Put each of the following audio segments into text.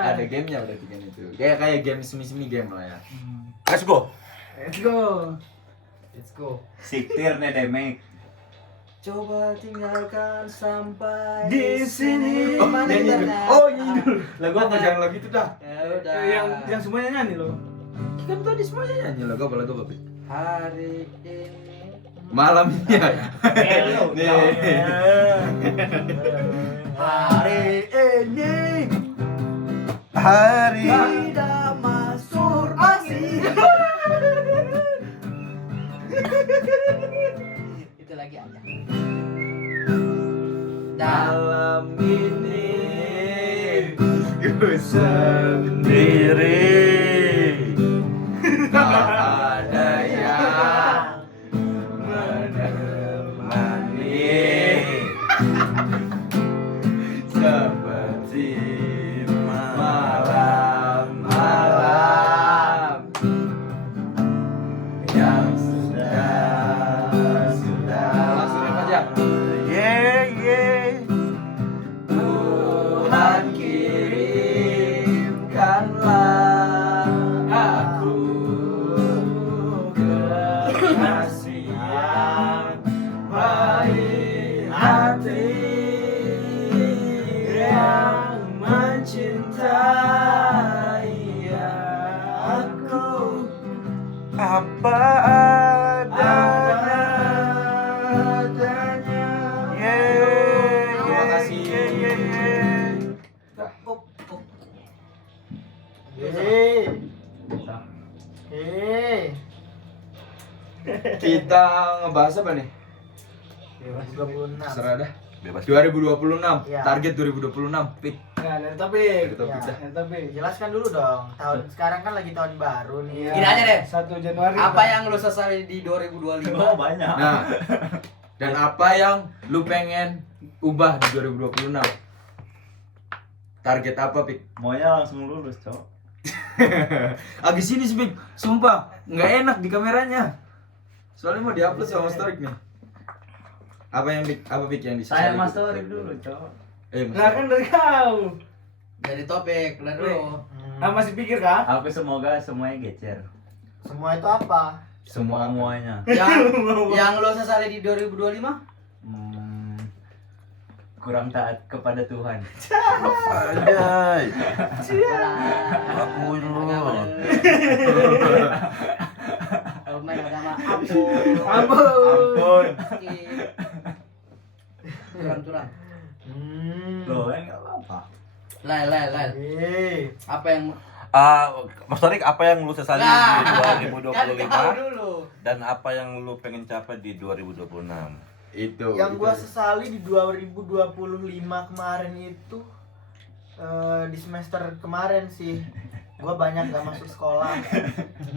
Ada gamenya berarti kan itu. Kayak game semi game lah ya. Let's go. Let's go. Let's go. Siktir nih Demek. Coba tinggalkan sampai Di sini. Oh, nyanyi dulu. Oh, nyanyi dulu. Lagu apa? Jangan lagu itu dah. Ya udah. Yang semuanya nyanyi loh. Kan tadi semuanya nyanyi lagu apa? Pik? Hari ini Malam ini ya. Hello. Nih. hari ini Hari tidak masturbasi. Itu lagi aja. Malam ini ku sendiri. tak ada yang menemani seperti malam-malam yang sudah langsung aja. Yeah. Tuhan kirimkanlah aku kekasih yang baik hati yang mencintai aku Apa adanya. Terima kasih. Kita ngebahas apa nih? 2026. Serah dah. Bebas. 2026. Ya. Target 2026. Pik. Nah, dari topik. Dari topik dah. Dari topik. Jelaskan dulu dong. Tahun sekarang kan lagi tahun baru nih. Iya. Gini aja deh. 1 Januari. Apa yang lu sesali di 2025? Oh banyak. Nah, dan apa yang lu pengen ubah di 2026? Target apa, Pik? Maunya langsung lulus, Cok. Agak sini sih, Pik. Sumpah, nggak enak di kameranya. Soalnya mau diupload sama Storik nih. Apa yang Pik? Apa Pik yang disesali? Saya Mas Torik dulu, Cok. Mas Nah, kan dari kau. Dari topik, kelar dulu. Ah, masih pikir kah? Aku semoga semuanya gecer. Semua itu apa? Semuanya. Yang lo sesali di 2025? Kurang taat kepada Tuhan. Anjay. Akuin lu. Oh my god, ampun. Ampun. Curang. Loh, enggak apa-apa. Lain. Apa yang Mas Torik, apa yang lu sesali di 2025 kan tahu dulu. dan apa yang lu pengen capai di 2026? Itu. Yang itu. gua sesali di 2025 kemarin itu di semester kemarin sih gua banyak gak masuk sekolah,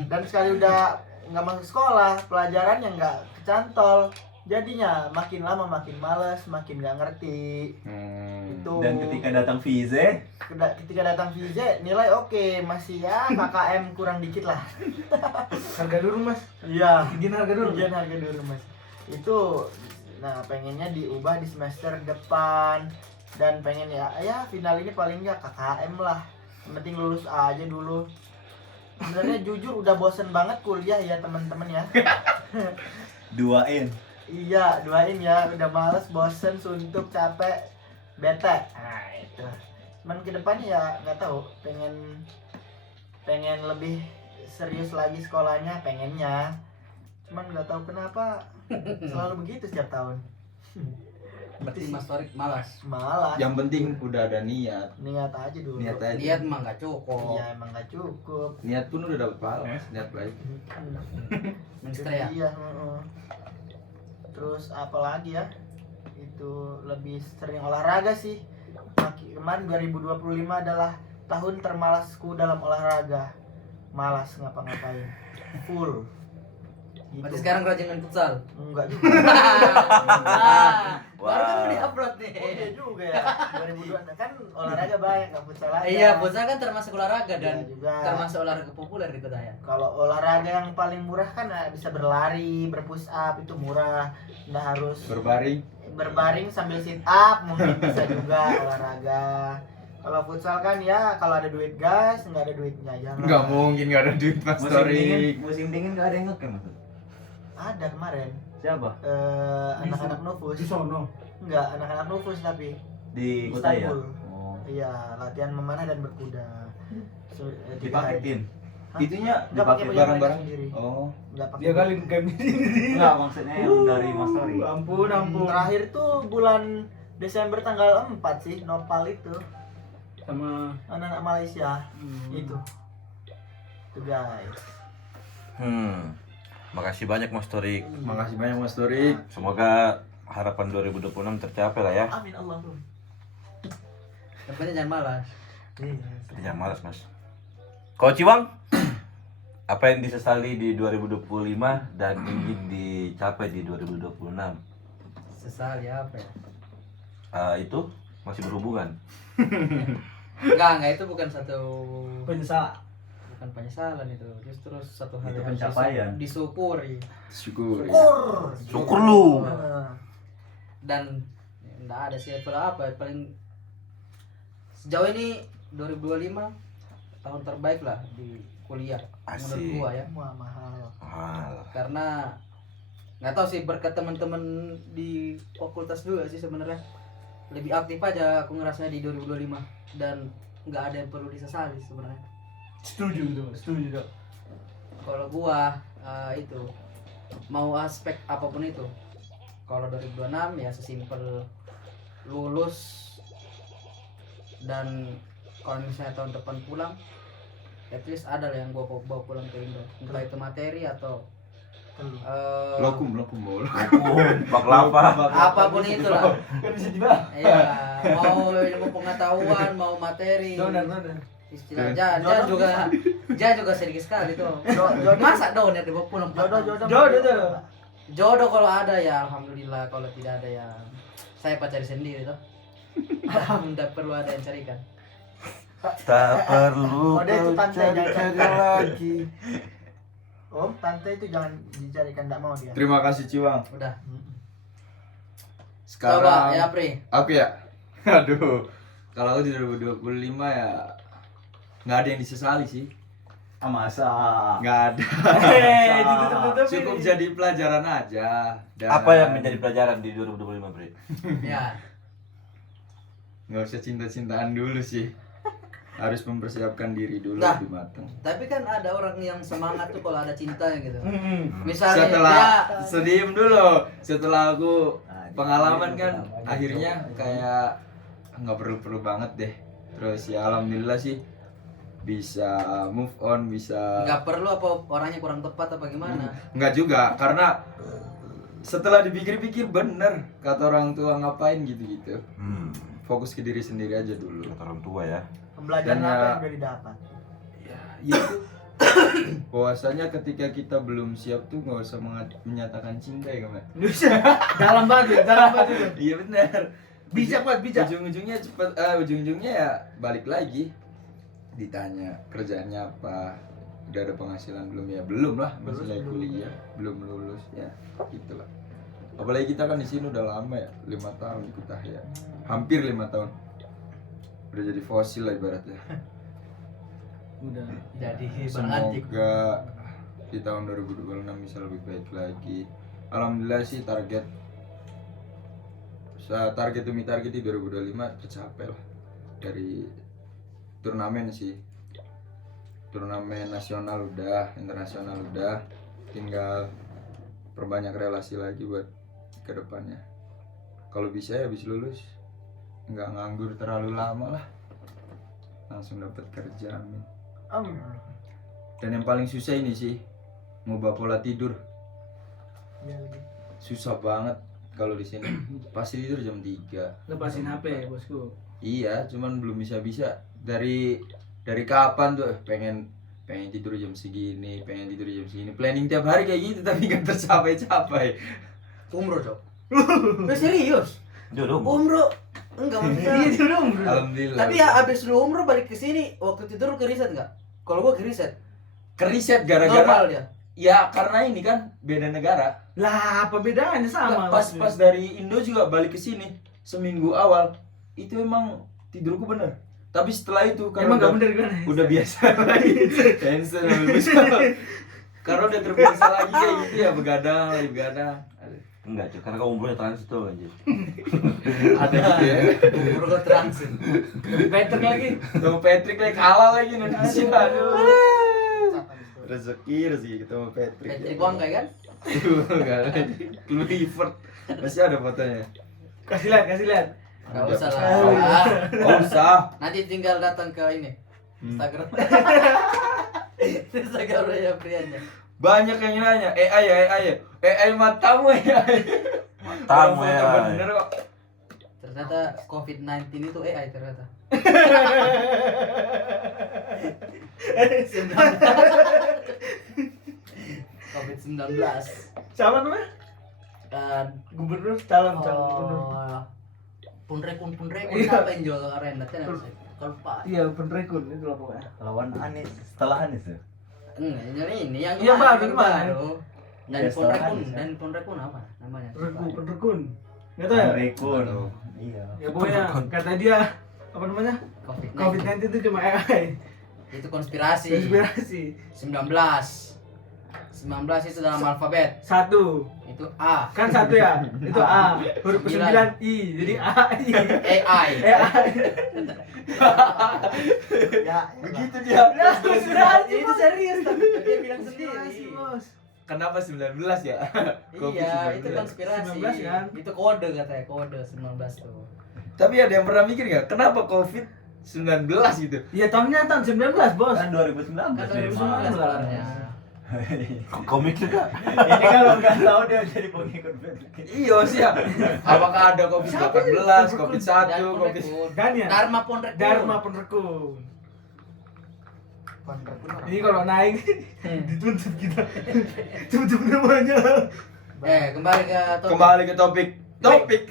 dan sekali udah nggak masuk sekolah pelajarannya nggak kecantol, jadinya makin lama makin males, makin gak ngerti. Itu Dan ketika datang Vize, ketika datang VJ nilai oke, masih ya KKM kurang dikit lah. Harga dulu, Mas. Iya, Izin harga dulu. ujian harga dulu mas. Itu nah pengennya diubah di semester depan, dan pengen ya final ini paling nggak KKM lah, yang penting lulus aja dulu. Sebenarnya jujur udah bosen banget kuliah ya teman-teman ya. duain. Iya, doain ya, udah males, bosen, suntuk, capek, bete. Nah itu cuman kedepannya ya nggak tahu, pengen lebih serius lagi sekolahnya, pengennya, cuman nggak tahu kenapa selalu begitu setiap tahun. Berarti Mas Torik malas. Malah Yang penting udah ada niat. niat aja dulu. Niat aja. Niat emang gak cukup. Iya emang nggak cukup. Niat pun udah dapat pahala. Niat baik. Menster Itu ya. iya, terus apa lagi ya, itu lebih sering olahraga sih. Kemarin 2025 adalah tahun termalasku dalam olahraga, malas ngapa-ngapain, full gitu. Berarti sekarang rajin main futsal. Enggak juga. Baru kan udah di-upload nih. Oh iya juga ya, 2002 kan olahraga banyak, nggak futsal aja. Iya, futsal kan termasuk olahraga dan Iya juga. termasuk olahraga populer di kota ya. Kalau olahraga yang paling murah kan bisa berlari, berpush up, itu murah. Nggak harus Berbaring. berbaring sambil sit up, mungkin bisa juga olahraga. Kalau futsal kan ya kalau ada duit gas, nggak ada duitnya jangan. Nggak mungkin nggak ada duit Mas Torik. musim dingin gak ada yang ngecamp Mas. Ada kemarin. Siapa? Anak-anak Novus. Di sono. Enggak, anak-anak Novus tapi Di kota ya? Istanbul. Oh. Iya, latihan memanah dan berkuda. 3 hari. Dipaketin. Hah? Itunya Nggak pakai dipakai punya barang-barang. mereka sendiri. Oh. Nggak pakai. Dia kali game ini. Enggak, maksudnya yang dari Mas Tori. Ampun, ampun. Terakhir tuh bulan Desember tanggal 4 sih, Nopal itu. Sama Anak-anak Malaysia. Itu. Itu guys. Makasih banyak Mas Torik. Makasih banyak Mas Torik. Semoga harapan 2026 tercapai lah ya. Amin Allahumma. Yang penting jangan malas. Jangan malas Mas. Kau Ciwang, apa yang disesali di 2025 dan ingin dicapai di 2026? Sesali apa ya? Itu masih berhubungan. Enggak, itu bukan satu penyesalan. bukan penyesalan itu. Justru satu hal Itu yang harus pencapaian. disyukuri. Syukur. Syukur lu. Dan enggak ada sih apa paling sejauh ini 2025 tahun terbaik lah di kuliah menurut Asik. gua ya. Wah, mahal. Karena nggak tahu sih berkat teman-teman di fakultas juga sih sebenarnya lebih aktif aja aku ngerasanya di 2025 dan nggak ada yang perlu disesali sebenarnya. Setuju tuh, setuju tuh. Kalau gua itu mau aspek apapun itu, kalau 2026 ya sesimpel lulus dan kalau misalnya tahun depan pulang at least ada lah yang gua bawa pulang ke Indo, entah itu materi atau Lokum bol. Baklava. apapun itulah. Kan bisa dibahas. Iya, mau ilmu pengetahuan, mau materi. Donar. Istilah jangan juga sedikit sekali tuh. Masa doner dibawa pulang? Jodoh. Jodoh kalau ada ya alhamdulillah, kalau tidak ada ya saya cari sendiri tuh. Tidak perlu ada yang carikan. Tak perlu Kode itu tante jangan cari cari. lagi. Om, tante itu jangan dicarikan, enggak mau dia. Terima kasih Ciwang. Udah. Sekarang Coba ya Pri. aku ya. Aduh. Kalau aku di 2025 ya nggak ada yang disesali sih. Masa. Nggak ada. Ditutup-tutup Cukup ini. jadi pelajaran aja. Dan Apa yang menjadi pelajaran di 2025, Bre? Ya. nggak usah cinta-cintaan dulu sih. Harus mempersiapkan diri dulu Nah. lebih matang. Tapi kan ada orang yang semangat tuh kalau ada cintanya gitu. Hmm. Misalnya Setelah dia sediem dulu. Setelah aku pengalaman kan akhirnya kayak nggak perlu banget deh. Terus ya alhamdulillah sih bisa move on, bisa nggak perlu apa orangnya kurang tepat apa gimana. nggak juga karena setelah dipikir-pikir bener kata orang tua ngapain gitu-gitu. Fokus ke diri sendiri aja dulu. Kata orang tua ya. Pembelajaran Dan apa ya- yang udah didapat? Ya itu bahwasanya ketika kita belum siap tuh nggak usah menyatakan cinta ya Kak. Dalam banget itu. Iya benar. Bijak banget, bijak. Ujung-ujungnya cepet, ujung-ujungnya ya balik lagi. Ditanya kerjaannya apa, udah ada penghasilan belum ya? Belum lah, masih lagi kuliah, belum lulus ya, gitulah. Apalagi kita kan di sini udah lama ya, 5 tahun ikut ya, hampir 5 tahun. Udah jadi fosil lah ibaratnya. Udah. Jadi berantik. Semoga di tahun 2026 bisa lebih baik lagi. Alhamdulillah sih target demi target di 2025 tercapai lah. Dari turnamen sih, turnamen nasional udah, internasional udah, tinggal perbanyak relasi lagi buat kedepannya. Kalau bisa ya habis lulus nggak nganggur terlalu lama lah, langsung dapat kerja, amin. Dan yang paling susah ini sih ngubah pola tidur, susah banget kalau di sini. Pasti tidur jam 3. Lepasin HP bosku. Iya, cuman belum bisa dari kapan tuh pengen tidur jam segini, pengen tidur jam segini. Planning tiap hari kayak gitu tapi nggak tercapai. Umroh cok. Serius? Jodoh. Umroh enggak maksudnya. Iya dong. Alhamdulillah. Tapi ya abis lu umroh balik ke sini waktu tidur ke riset nggak? Kalau gua ke riset. keriset Normal gara-gara dia. ya karena ini kan beda negara. Lah, apa bedanya sama? Pas dari Indo juga balik ke sini seminggu awal itu emang tidurku bener Tapi setelah itu Emang karena gak bener kan? udah biasa lagi cancel karena udah terbiasa lagi kayak gitu ya, begadang. Aduh, Enggak, Cuk, karena kamu umurnya transit tuh anjir. ada gitu ya. Umur gue transit. Better lagi. Tuh Patrick lagi kalah lagi Indonesia. Aduh. Rezeki ketemu Patrick. Patrick Wang kayak kan? Enggak lagi. Clifford. Masih ada fotonya. Kasih lihat. Gak Udah, usah usah. lah. Oh, usah. Nanti tinggal datang ke ini. Instagram. Instagramnya Prianya. Banyak yang nanya, AI matamu AI. Matamu, Orang foto AI. bener kok. Ternyata COVID-19 itu AI ternyata. COVID-19. Siapa namanya? Dan Gubernur calon gubernur. Punrekun Iya. apa yang jual arena kan kalau Pak. Iya, penrekun itu lah pokoknya. Lawan Anies, setelah Anies ya. Enggak, ini yang Iya, kemarin, baru, yang kemarin. baru. Dan Iya, setelah Punrekun, Anies, ya. dan Punrekun apa namanya? Penrekun. Enggak tahu ya? Rekun. Iya. Ya pokoknya kata dia apa namanya? COVID-19. COVID-19 itu cuma AI. Itu konspirasi. Konspirasi. 19 itu dalam alfabet. 1. Itu A. Kan 1 ya? Itu A. Huruf 9 I. Jadi AI. AI. AI. Ya, Begitu dia. Konspirasi. Itu serius tapi dia bilang sendiri. Bos. Kenapa 19 ya? Iya, itu COVID-19. konspirasi. 19 kan? Itu kode katanya, kode 19 tuh. Tapi ada yang pernah mikir nggak kenapa COVID-19 gitu? Ya tahunnya tahun 19, Bos. Kan 2019 Kan memang. 2019 sebenarnya. Komik juga. Ini kalau nggak tahu dia jadi pengikut Patrick. Iya sih ya. Apakah ada COVID-18, COVID-1, Dan COVID? Punrekun. Dan ya? Dharma Punrekun. Dharma penrekun. Ini kalau naik dituntut kita. Tutup namanya. Kembali ke topik. Kembali ke topik. Topik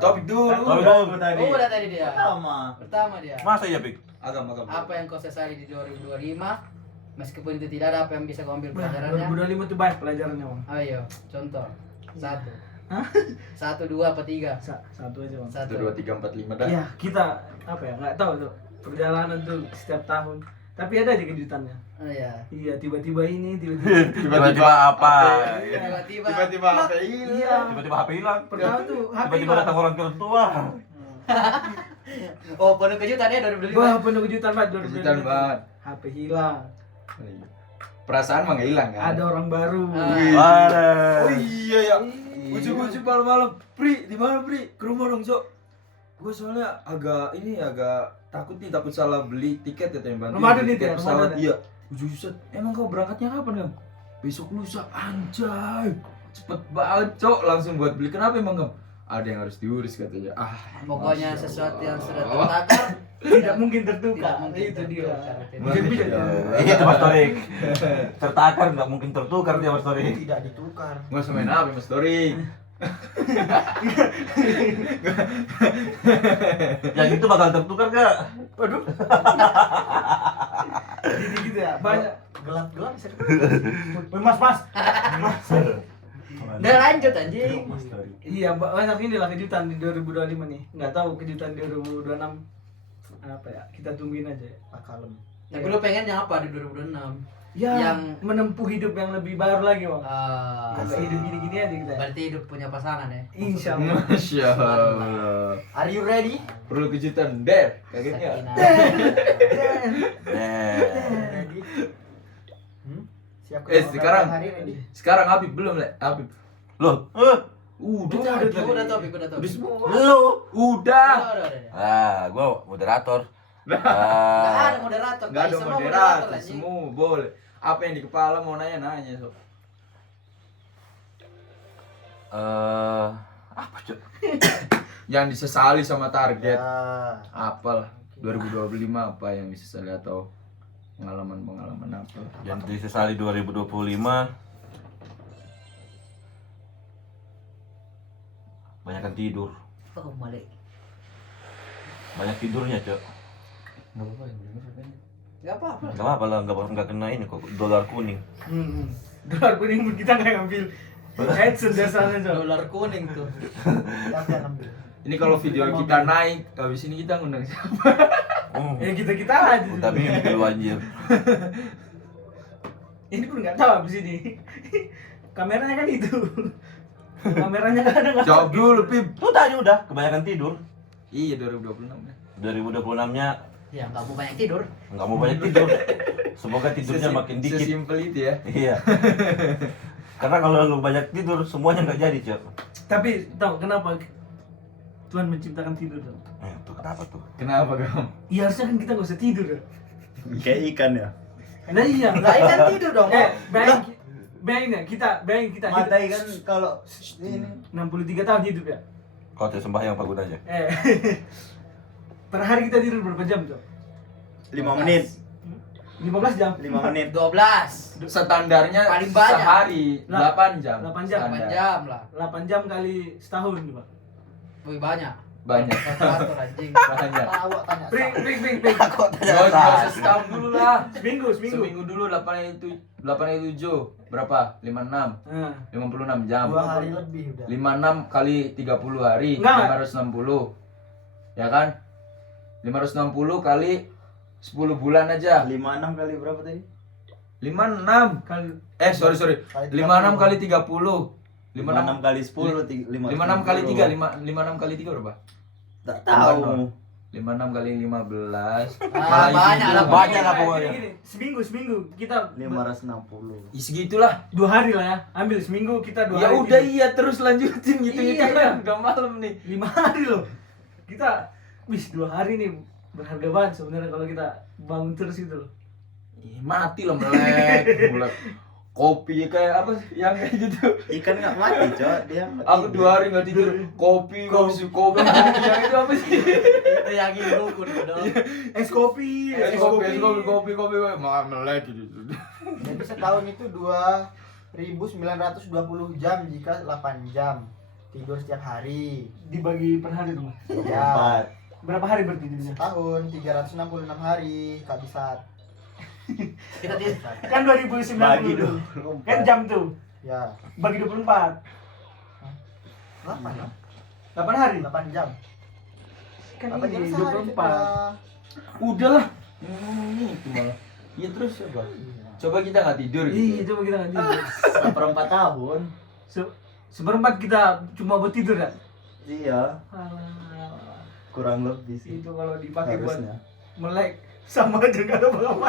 Topik dulu. Topik. Tadi. Oh, udah tadi dia. Pertama. Pertama dia. Masa ya, Pik? Agam. Apa yang kau sesali di 2025? Meskipun itu tidak ada apa yang bisa kau ambil Wah, pelajarannya. 2025 itu banyak pelajarannya, Bang. Ayo, contoh. 1. Hah? 1, 2 apa 3? Satu aja, Bang. 1 2 3 4 5 dah. Iya, kita apa ya? Nggak tahu tuh perjalanan tuh setiap tahun. Tapi ada aja kejutannya. Oh iya. Iya, tiba-tiba ini, tiba-tiba itu. Tiba-tiba apa? Tiba-tiba HP hilang. Iya. Tiba-tiba HP hilang. Pertama tuh HP Tiba-tiba hilang. datang orang tua. Oh, penuh kejutan ya 2025. Wah, penuh kejutan banget 2025. Kejutan banget. HP hilang. Perasaan mah nggak hilang kan? Ada orang baru. Oh iya ya. Ujuk-ujuk malam-malam. Pri, di mana Pri? Ke rumah dong, Cok. Gue soalnya agak takut salah beli tiket ya Temban. Ramadan itu Tiket ya, pesawat. Ramadan ya? Iya. Ujuk-ujuk. Emang kau berangkatnya kapan, Gam? Besok lusa, anjay. Cepet banget, Cok. Langsung buat beli. Kenapa emang, Gam? Ada yang harus diurus katanya. Pokoknya Masya sesuatu Allah. yang sudah tertakar Tidak mungkin tidak tertukar. mungkin Itu dia. tertukar. Mungkin bisa. Masya Allah. Iya, Mas Torik. Tertakar nggak mungkin tertukar dia, Mas Torik. tidak ditukar. Nggak usah main apa, Mas Tori. Yang itu bakal tertukar nggak? Waduh. Jadi gitu ya. Banyak. Gelap-gelap bisa Mas. Udah lanjut anjing. Mas Tori. Iya, banyak inilah kejutan di 2025 nih. Nggak tahu kejutan di 2026 apa ya? Kita tungguin aja. kalem. Tapi lu pengennya apa di 2026? Ya, Yang- menempuh hidup yang lebih baru lagi, Bang. Ah, Nggak hidup gini-gini aja kita. berarti hidup punya pasangan ya? Insya Allah. Masya Allah. Are you ready? Perlu kejutan, Der. Kagetnya. Sakinah. Ready? Siap Sekarang. hari ready? Sekarang Habib belum, Le. Habib. Loh, Udah Topik. Udah semua. lu. Udah. Udah. Gua moderator. Nggak ada moderator. Enggak ada Semua moderator, anjing. semua boleh. Apa yang di kepala mau nanya, Sob. Apa, Cuk? Yang disesali sama target. Ya. Apalah. 2025 apa yang disesali atau pengalaman apa? Yang disesali 2025. Banyakan tidur. Oh, Malik. Banyak tidurnya, Cuk. Gak apa-apa. Enggak apa-apa lah, enggak kena ini kok dolar kuning. Dolar kuning pun kita nggak ngambil. Headset biasanya Cok. Dolar kuning tuh. Siapa yang ambil? Ini kalau video kita naik, habis ini kita ngundang siapa? Ya kita aja. Tapi yang lu anjir. Ini pun nggak tahu abis ini. Kameranya kan itu. Kameranya kan ada nggak? Jawab dulu, Pip. Lu tadi udah kebanyakan tidur. Iya 2026 ya. 2026-nya Ya nggak mau banyak tidur. nggak mau banyak tidur. Semoga tidurnya makin dikit. Sesimpel itu ya. Iya. Karena kalau lu banyak tidur semuanya nggak jadi, Cok. Tapi tahu kenapa Tuhan menciptakan tidur dong? Tuh kenapa tuh? Kenapa kamu? Iya harusnya kan kita nggak usah tidur ya. Kayak ikan ya. Nah iya. Lah ikan tidur dong. Bayangin kita Mata ikan kalau ini 63 tahun hidup ya. Kau teh sembahyang apa gunanya? Per hari kita tidur berapa jam tuh? 5 menit. 15 jam. 5 menit. 12. Standarnya Paling banyak. sehari 8 jam. 8 jam. 8 Standar. jam lah. 8 jam kali setahun Pak. Lebih banyak. Banyak. Kalkulator anjing. Banyak. Tahu tanya. Pring. Gak usah setahun dulu lah. Seminggu. Seminggu dulu 8 itu 7 berapa? 56. Nah, 56 jam. 2 hari lebih udah. 56 kali 30 hari Enggak. 560. Ya kan? 560 kali 10 bulan aja. 56 kali berapa tadi? 56. kali Sorry. 56 kali 30. 56 kali 10 56 kali 3, 56 kali 3 berapa? Tak tahu. 56 kali 15. Banyak lah. Banyak lah pokoknya. Gini, seminggu kita 560. Segitulah. 2 hari lah ya. Ambil seminggu kita 2 Ya hari. udah iya terus lanjutin gitu Iya, gitu iya. kan. Udah malam nih. 5 hari loh. Kita 2 hari nih berharga banget sebenarnya kalau kita bangun terus gitu loh. Ih, mati lah melek. Kopi kayak apa sih yang kayak gitu. Ikan nggak mati, Cok. Dia Aku 2 hari nggak tidur. Kopi. Yang itu apa sih? Itu yang ini rukun dong. Es kopi. Kopi. Melek gitu. Jadi setahun itu 2.920 jam jika 8 jam tidur setiap hari. Dibagi per hari tuh. Ya, 4. Berapa hari berarti tidurnya? tahun 366 hari kehabisan. Kita tidur. Kan 2090 Bagi tuh. 24. Kan jam tuh. Ya, Bagi 24. 8 ya? 8 hari. 8 jam. Kan 8 jam ini sehari 24. kita. Udahlah. Ngomongin itu malah. Ya terus coba. Coba kita nggak tidur Iya, gitu. coba kita nggak tidur. Seperempat tahun. Seperempat kita cuma buat tidur ya? Iya, Alah. kurang lebih sih. Itu kalau dipakai buat Harusnya. melek sama aja nggak ada apa-apa.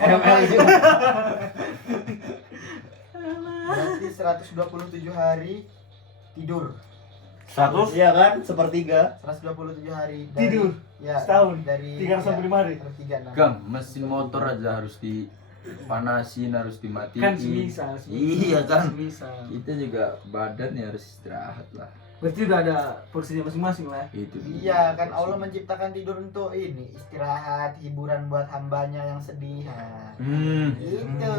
ML juga. Berarti 127 hari tidur. 100? Iya kan? Sepertiga. 127 hari Tidur? Ya, Setahun? dari 365 hari? 365. Gam, mesin motor aja harus dipanasin, harus dimatiin. Kan semisal. Iya kan. Semisal. Kita juga badan ya harus istirahat lah. Berarti udah ada porsinya masing-masing lah. Itu. Iya, kan Allah menciptakan tidur untuk ini, istirahat, hiburan buat hambanya yang sedih. Nah, itu.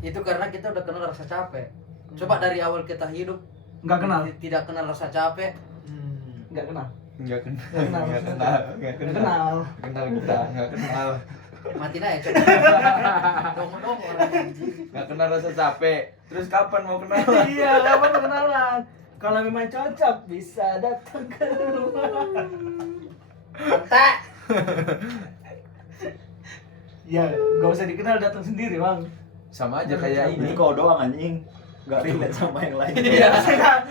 Itu karena kita udah kenal rasa capek. Coba dari awal kita hidup Nggak kenal. tidak kenal rasa capek. Nggak kenal. Enggak kenal. Nggak kenal. Enggak Nggak kenal. Kenal kita, enggak kenal. Mati aja coba. Dong orang anjing. Enggak kenal rasa capek. Terus kapan mau kenal? Iya, kapan mau kenalan? Kalau memang cocok bisa datang ke rumah. Mantap. Ya, nggak usah dikenal, datang sendiri bang. Sama aja kayak Ini ini. kau doang anjing. Gak relate sama yang lain. Iya.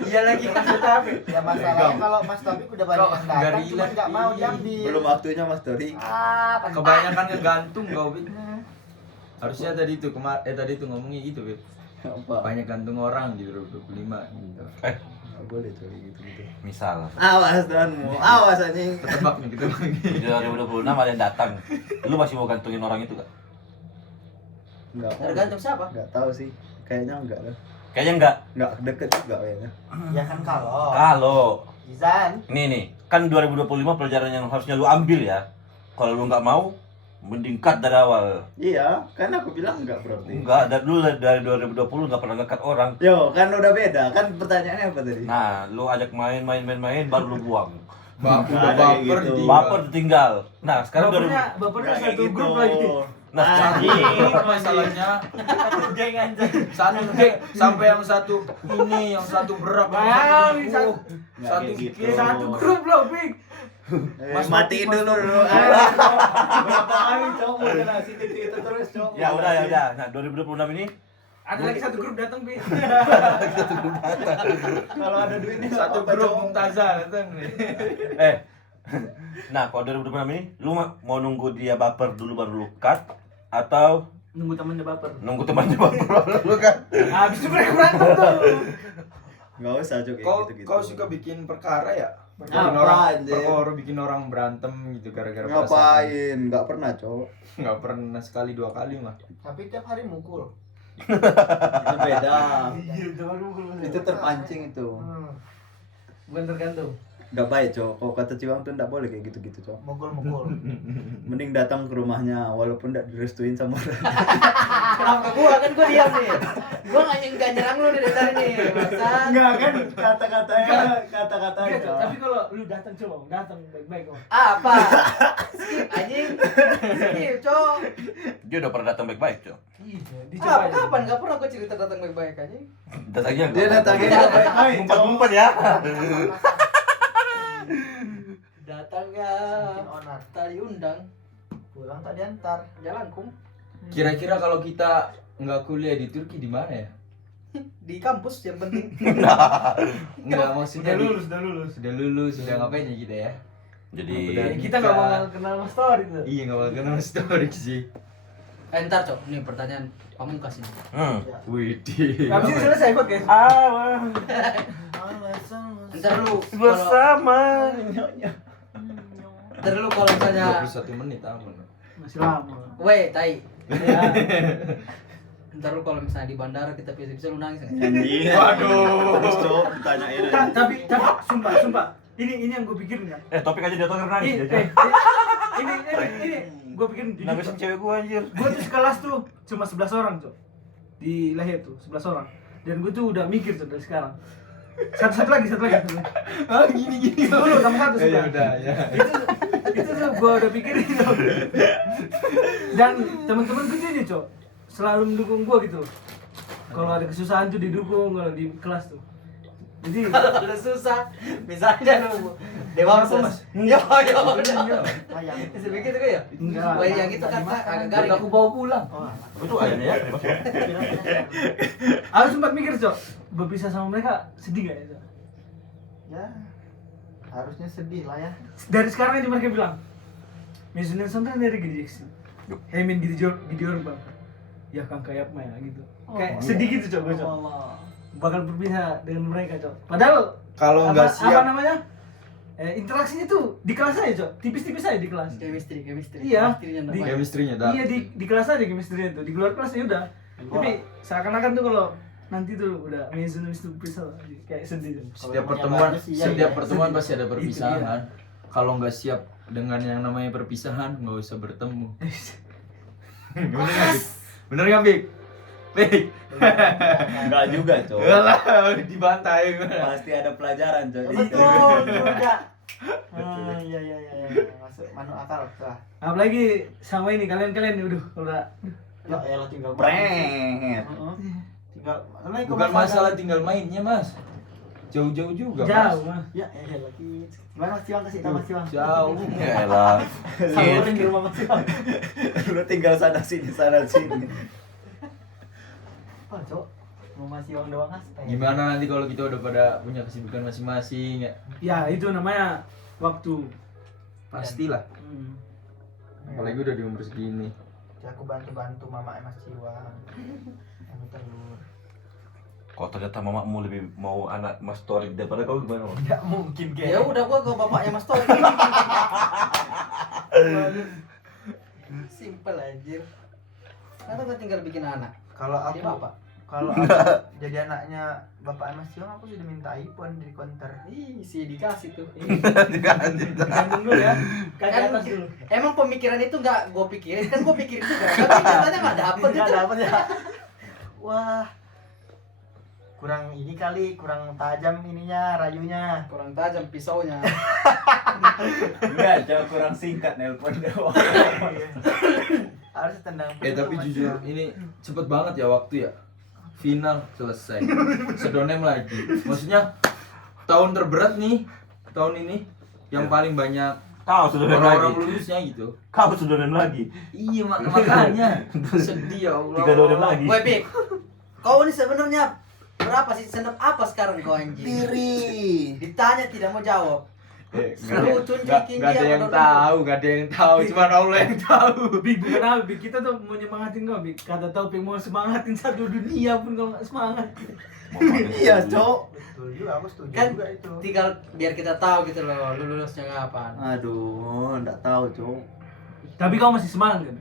Iya lagi kan tapi. Ya masalahnya kalau Mas Topik udah banyak yang Nggak datang, cuma relate. nggak mau diambil. Belum waktunya Mas Tori. Kebanyakan ngegantung kau, Bit. Harusnya tadi itu tadi itu ngomongnya gitu, Bit. Apa? Banyak gantung orang di 2025 gitu. Nggak boleh Tori gitu-gitu. Misal Awas tuanmu. Awas anjing. Ketebak nih kita lagi. di 2026 ada yang datang. Lu masih mau gantungin orang itu gak? Enggak. Tergantung siapa. Enggak tahu sih. Kayaknya enggak lah. Kayaknya enggak. Enggak deket juga kayaknya. Ya kan kalau Kalau Izan, nih kan 2025 pelajaran yang harusnya lu ambil ya. Kalau lu nggak mau, mending cut dari awal. Iya, kan aku bilang enggak berarti. Enggak, dari dulu dari 2020 nggak pernah nge-cut orang. Yo, kan udah beda. Kan pertanyaannya apa tadi? Nah, lu ajak main baru lu buang. Udah Nggak ada kayak baper gitu. di Baper ditinggal. Nah, sekarang Bapernya Nggak kayak satu gitu. grup lagi. Nah, masalahnya Geng anjing. satu geng sampai yang satu ini, yang satu berak, Bayangin, satu Nggak satu kayak gitu. geng. Satu grup loh, Big. Matiin dulu. Berapa kali cowok mau kena situ itu terus cowok. ya udah. Nah, 2026 ini Ada lagi satu grup datang, Big. Kalau ada duitnya Satu apa, grup Cok? Mumtazah datang nih. nah, kalau 2026 ini lu mau nunggu dia baper dulu baru lu cut atau Nunggu temennya baper. nunggu temannya baper baru lu cut? Habis itu mereka berantem tuh. Nggak usah Cok kayak Kau gitu-gitu. kau suka bikin perkara ya? Bikin Apa, orang anjir? perkara, bikin orang berantem gitu gara-gara perasaan. Ngapain? Nggak pernah Cok. Nggak pernah sekali dua kali mah. Tapi tiap hari mukul. Itu beda. Iya, teman mukul. Itu terpancing itu. Bukan tergantung. Nggak baik Cok. Kalau kata Ciwang tuh nggak boleh kayak gitu-gitu Cok. Mukul. Mending datang ke rumahnya walaupun nggak direstuin sama orang. Kenapa gua kan gua diam nih. Gua nggak nyerang lu dari tadi nih. Masa? Enggak kan kata-katanya Cok. Tapi kalau lu datang coba, datang baik-baik kok. Apa? Skip anjing. Skip, Cok. Dia udah pernah datang baik-baik, Cok. Iya, dicoba. Kapan? Gak pernah gua cerita datang baik-baik anjing. Datangnya Dia datangnya nggak baik-baik. ngumpet-ngumpet ya. Datang ya. Bikin onar. Tadi undang. Pulang tak diantar. Jalan kum. Kira-kira kalau kita nggak kuliah di Turki di mana ya? Di kampus yang penting. Nggak maksudnya Udah lulus, udah lulus. sudah lulus, sudah ngapain ya kita ya? Jadi Udah. Kita nggak bakal kenal Mas Tor itu. Iya nggak bakal kenal story sih. Ntar Cok, nih pertanyaan pamungkas ini. Widih. Habis ini selesai podcast. Ntar lu kalau bersama. ntar lu kalau misalnya 21 menit aman. Masih lama. weh, tai. Ya. Ntar lu kalau misalnya di bandara kita bisa lu nangis nggak? Anjing. Waduh. Terus Cok ditanyain. Tapi sumpah. Ini yang gue pikirin kan. Topik aja jatuh karena nangis. Ini gue pikirin jujur. Nangisin cewek gua anjir. Gue tuh sekelas tuh cuma 11 orang Cok. Di lahir tuh 11 orang. Dan gue tuh udah mikir tuh dari sekarang. Satu lagi. Ah gini. Dulu kamu satu Ya sudah. udah ya. Itu tuh gue udah pikirin tuh. Dan teman-teman gue gini Cok, selalu mendukung gue gitu. Kalau ada kesusahan tuh didukung kalau di kelas tuh. Jadi Kalau susah, misalnya lu dewasa. Yo, udah. Bisa begitu kan ya? Enggak. Wah, yang itu kata agak garing. Aku bawa pulang. Itu ayamnya ya. aku sempat mikir Cok, berpisah sama mereka sedih gak ya Cok? Ya. Harusnya sedih lah ya. Dari sekarang aja mereka bilang, Mesunan Sondra dari Gidjeksi. Hemin Gidior Bang. Ya Kang Kayap mah ya gitu. Kayak sedih gitu Cok gue Cok. Bakal berpisah dengan mereka Cok. Padahal Kalau nggak apa siap namanya? Interaksinya tuh di kelas aja Cok. Tipis-tipis aja di kelas. Chemistry. Iya. Chemistry-nya Di- namanya. chemistry-nya dah. Iya di kelas aja chemistry itu. Di luar kelas ya udah. Tapi seakan-akan tuh kalau nanti tuh udah Mesunan itu pisah kayak sedih tuh. Setiap Kalau pertemuan, namanya sih, iya, setiap iya. pertemuan pasti ada Itu perpisahan. Kalau nggak siap dengan yang namanya perpisahan, nggak usah bertemu. Bener nggak, Bik? Bener nggak, Bik? Bik? Enggak juga Cok. Alah, dibantai gue. Pasti ada pelajaran Cok. Betul juga. Iya. Masuk manuk akal lah. Apalagi sama ini kalian udah Ya elah tinggal Prenget. Tinggal Bukan masalah tinggal mainnya, Mas. Jauh-jauh juga, Mas. jauh mah. Ya elah Kit. Gimana Mas Ciwang kasih tahu Mas Ciwang? Jauh. Ya elah. Samperin di rumah Mas Ciwang. Lu tinggal sana sini. Oh, Cok. Rumah Ciwang doang Mas. Gimana nanti kalau kita udah pada punya kesibukan masing-masing ya? Ya itu namanya waktu. Pastilah. Apalagi udah di umur segini. Ya, aku bantu mama Mas Ciwang. Yang telur. Kok ternyata mamamu lebih mau anak Mas Torik daripada kau gimana? Mas? Enggak mungkin Ya udah gua ke bapaknya Mas Tor. Simple anjir. Atau gua tinggal bikin anak. Kalau Jadi aku bapak. kalau aku jadi anaknya bapak Mas Ciwang, aku sudah minta iPhone di counter. Ih, sih dikasih tuh. Gantung dulu ya. Kaki Kan atas dulu. emang pemikiran itu nggak gue pikirin, kan gue pikirin juga. Tapi nyatanya nggak dapet Nggak itu. dapet ya. Wah. Kurang ini kali, kurang tajam ininya, rayunya. Kurang tajam pisaunya. Enggak Cok, kurang singkat nelpon doang. harus tendang tapi pintu, Mas. jujur ini cepet banget ya waktu ya. Final selesai. Sedonem lagi. Maksudnya tahun terberat nih tahun ini yang paling banyak Kau sudah orang-orang lagi. lulusnya gitu. Kau sudah lagi. Iya makanya sedih ya Allah. 3 donem lagi. Woi Pik, kau ini sebenarnya berapa sih senap apa sekarang kau anjing? Diri. Ditanya tidak mau jawab. Lu tunjukin Gak ada dia yang pada tahu, gak ada yang tahu, cuma Allah yang tahu. Bik, bukan apa, Bik. Kita tuh mau nyemangatin kau, Bik. Kata Taufik mau semangatin satu dunia pun kalau nggak semangat. Iya, Cok. Betul juga, aku setuju Kan juga itu. tinggal biar kita tahu gitu loh, lu lulusnya kapan. Aduh, enggak tahu, Cok. Tapi kau masih semangat kan?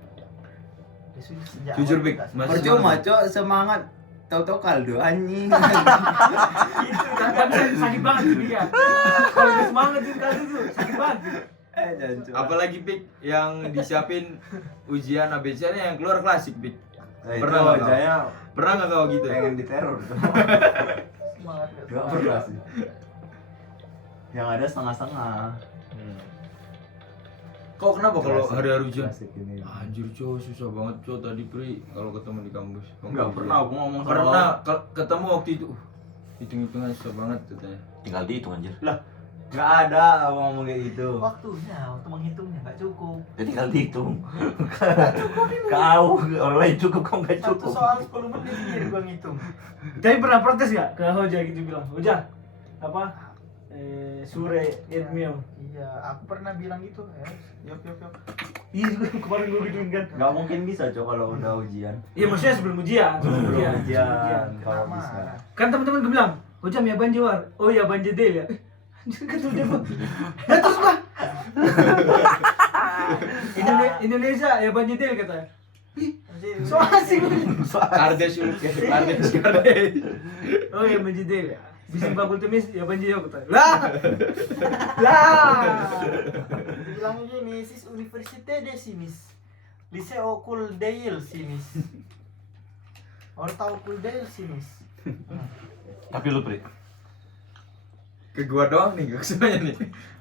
Ya sudah, sejak Jujur, awal Bik, kita Mas. Percuma, Cok, semangat. Tahu-tahu kaldo anjing. Itu tapi sakit banget tuh dia. Kalau udah semangat itu kali itu sakit banget. Jangan, Cok. Apalagi Pik yang disiapin ujian ABC-nya yang keluar klasik Pik. Nah, Pernah itu nggak kau? Jaya Pernah nggak kau gitu? pengen diteror, Cok. semangat nggak Enggak semangat. pernah sih. Yang ada setengah-setengah. Kau kenapa kalau Klasik. hari-hari ujian? Klasik ini. Anjir cow, susah banget cow tadi Pri kalau ketemu di kampus. Enggak pernah aku ngomong sama Pernah ketemu waktu itu. Hitung-hitungan susah banget katanya. Tinggal dihitung anjir. Enggak ada aku ngomong kayak gitu. Waktunya, waktu menghitungnya nggak cukup. Ya tinggal dihitung. Kau orang lain cukup, kau nggak Satu cukup. soal 10 menit sendiri gua ngitung. Tapi pernah protes gak ke Hoja gitu bilang, Hoja apa? Sure Edmio. Iya, aku pernah bilang gitu. Yop. Iya juga kemarin gue gituin kan. Enggak mungkin bisa, Cok, kalau udah ujian. Iya maksudnya sebelum ujian. Sebelum ujian. Ujian kalau Kenapa? bisa. Kan teman-teman gue bilang, Hoja ya banjir. Oh ya banjir deh ya. Anjir kan tuh dia gua. Ya terus gua. Indonesia ya banjir deh katanya. So asik. Kardes yuk, kardes. Oh ya banjir deh ya. Bisa fakultas ya banjir yo katanya. Lah. Bilang gini, sis Université de Simis. Liceo Kuldeil Simis. Orang tahu Kuldeil Simis. Tapi lu Pri, Ke gua doang nih, gak semuanya nih.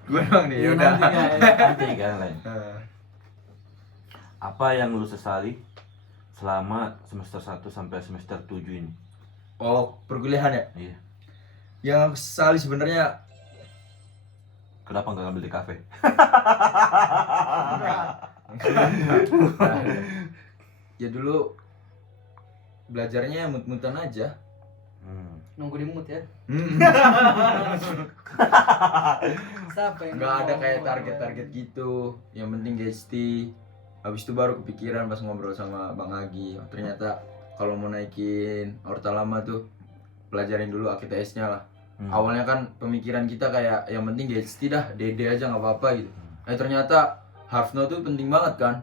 Gua doang nih, Iya, yaudah. nanti, ya. nanti kan lain. Nah, Apa yang lu sesali selama semester 1 sampai semester 7 ini? Oh, perkuliahan ya? Iya. Yang sesali sebenarnya Kenapa nggak ngambil di kafe? ya dulu belajarnya mut-mutan aja. Nunggu di mood ya. Hmm. Siapa yang Nggak ada ngomong? kayak target-target gitu. Yang penting gesti. Habis itu baru kepikiran pas ngobrol sama Bang Agi. Oh, ternyata kalau mau naikin Orta Lama tuh pelajarin dulu AKTS-nya lah. Awalnya kan pemikiran kita kayak yang penting gesti dah, DD aja nggak apa-apa gitu. Ternyata Harfno tuh penting banget kan.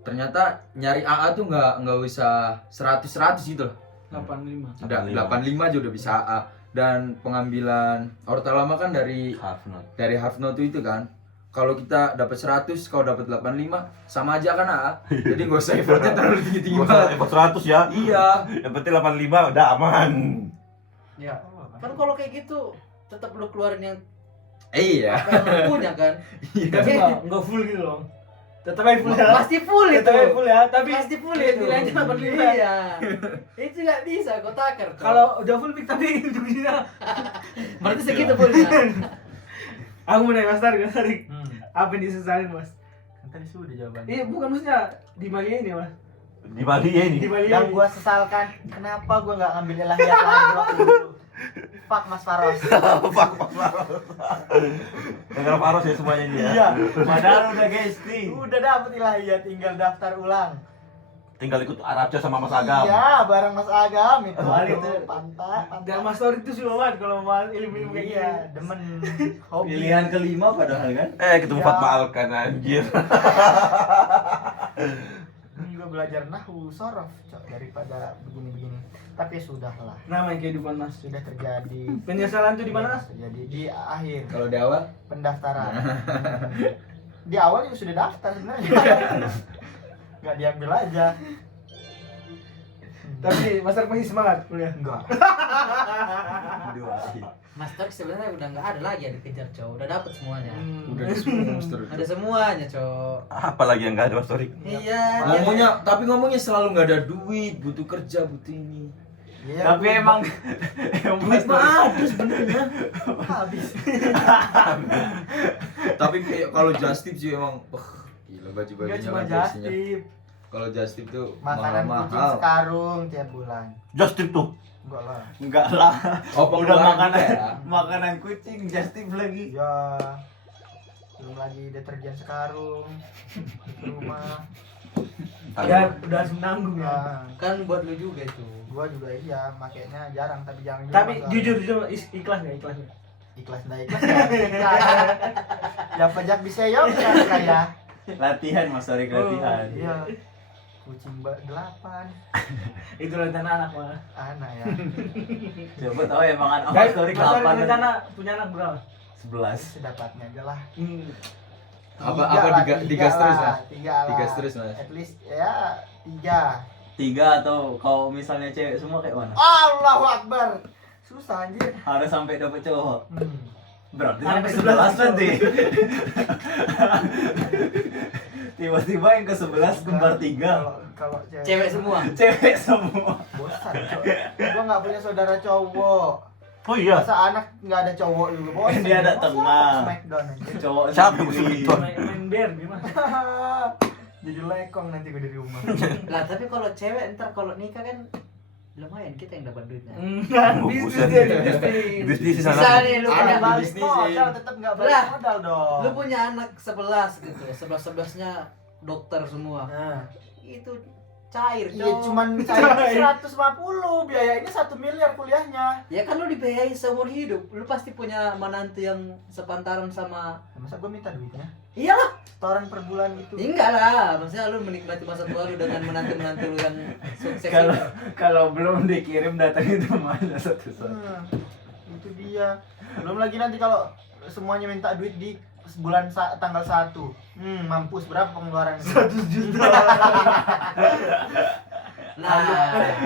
Ternyata nyari AA tuh nggak usah 100 gitu loh. 85. Udah 85 aja udah bisa AA. Dan pengambilan Orta Lama kan dari Half note. Harfno tuh itu kan. Kalau kita dapat 100, kalau dapat 85 sama aja kan AA. Jadi nggak usah effortnya terlalu tinggi-tinggi Gak usah banget. effort 100 ya. Iya. Yang penting 85 udah aman. Ya. Kan kalau kayak gitu tetap lu keluarin yang Iya. apa yang lu punya kan. Tapi enggak full gitu loh. Tetap aja full ya. Pasti full itu. Tetap aja full ya, tapi Pasti full itu. nilainya 85. Iya. Itu nggak bisa kau takar. Cok. Kalau udah full pick tapi ujung-ujungnya berarti segitu fullnya. aku mau nanya Mas Tarik. Apa yang disesalin Mas? Kan tadi sudah jawabannya. Iya bukan maksudnya di Malia ini Mas. Di Bali ya ini. Di Malia Yang ini. gua sesalkan, kenapa gua nggak ngambil ilahiyat lagi waktu dulu? Pak Mas Faros. Pak Faros. Dengar Faros ya semuanya ini ya. Iya. Padahal udah gesti. Udah dapet ilahiyat, tinggal daftar ulang. Tinggal ikut Arabnya sama Mas Agam. Iya, bareng Mas Agam itu. Balik Aduh, tuh. pantai. Dan Mas Tarik itu suka banget kalau mau ilmu-ilmu kayak Iya, gini. demen hobi. Pilihan kelima padahal kan. Ketemu Iya. Fatma Alkan anjir. Gua belajar nahwu sorof, Cok, daripada begini-begini. Tapi ya sudahlah. Namanya kehidupan Mas. Sudah terjadi. Penyesalan tuh di mana Mas? Terjadi di akhir Kalau di awal pendaftaran. Di awal juga sudah daftar sebenarnya. Nggak diambil aja. Tapi Mas Tarik masih semangat kuliah. Enggak. Dua. Mas Tarik sebenarnya udah nggak ada lagi yang dikejar cowok, udah dapet semuanya. Udah di semua Master. Ada semuanya cowok. Apalagi yang nggak ada Mas Torik. Iya. Ngomongnya selalu nggak ada duit, butuh kerja, butuh ini. Iya, Tapi emang Duit mah ada sebenarnya. habis. Tapi kayak kalau just tip sih emang gila Enggak baju-bajunya cuma lagi just isinya. tip. Kalau just tip tuh Makanan kucing mahal-mahal. sekarung tiap bulan. Just tip tuh. Enggak lah. enggak lah. Oh, Udah pengeluaran makanan kita ya? makanan kucing justif lagi. Ya. Belum lagi deterjen sekarung di rumah. Ya udah harus menanggung ya. Ya, Kan buat lu juga itu. gua juga iya, makainya jarang tapi jangan juga Tapi masalah. jujur ikhlas nggak? Ikhlas nggak ikhlas ya. Ya pajak bisa ya kayak. Latihan Mas Torik latihan. Iya. Kucing 8 Itu rencana anak mah. anak ya. Coba tahu emang anak Mas Guys, Torik Mas Tarik 8 rencana punya anak berapa? 11. Sedapatnya aja lah. Digas terus Mas? Tiga lah. Digas terus Mas. At least ya 3. 3 atau kalau misalnya cewek semua kayak mana? Allahu Akbar. Susah anjir. Harus sampai dapet cowok. Berarti Sampai sampai 11 nanti. 11 Tiba-tiba yang ke 11 kembar 3. Kalau Cewek semua. Cewek semua. bosan. Gua nggak punya saudara cowok. Oh iya. Masa anak nggak ada cowok dulu bosan. Dia ada Masa teman. Smackdown anjir. Cowok Siapa sendiri. musuh Main bear gimana? Jadi lekong nanti gue di rumah. Lah tapi kalau cewek ntar kalau nikah kan lumayan kita yang dapat duitnya. Bisnis buset. dia bisnis. Bisnis di Bisa sana. nih lu Anak punya balik bisnis modal sih. tetap nggak balik Lah. modal dong. lu punya anak 11 gitu. 11-11-nya dokter semua. Nah, Itu cair, iya cowok. cuman cair 150 biayanya 1 miliar kuliahnya. Ya kan lu dibiayai seumur hidup. Lu pasti punya menantu yang sepantaran sama. Masa gue minta duitnya? Iyalah. Setoran per bulan gitu. Enggak lah. Maksudnya lu menikmati masa tua lu dengan menantu-menantu lu yang sukses. Kalau itu. kalau belum dikirim datang itu mana satu-satu. Itu dia. Belum lagi nanti kalau semuanya minta duit di bulan tanggal 1. Mampus berapa pengeluaran? 100 juta. Nah,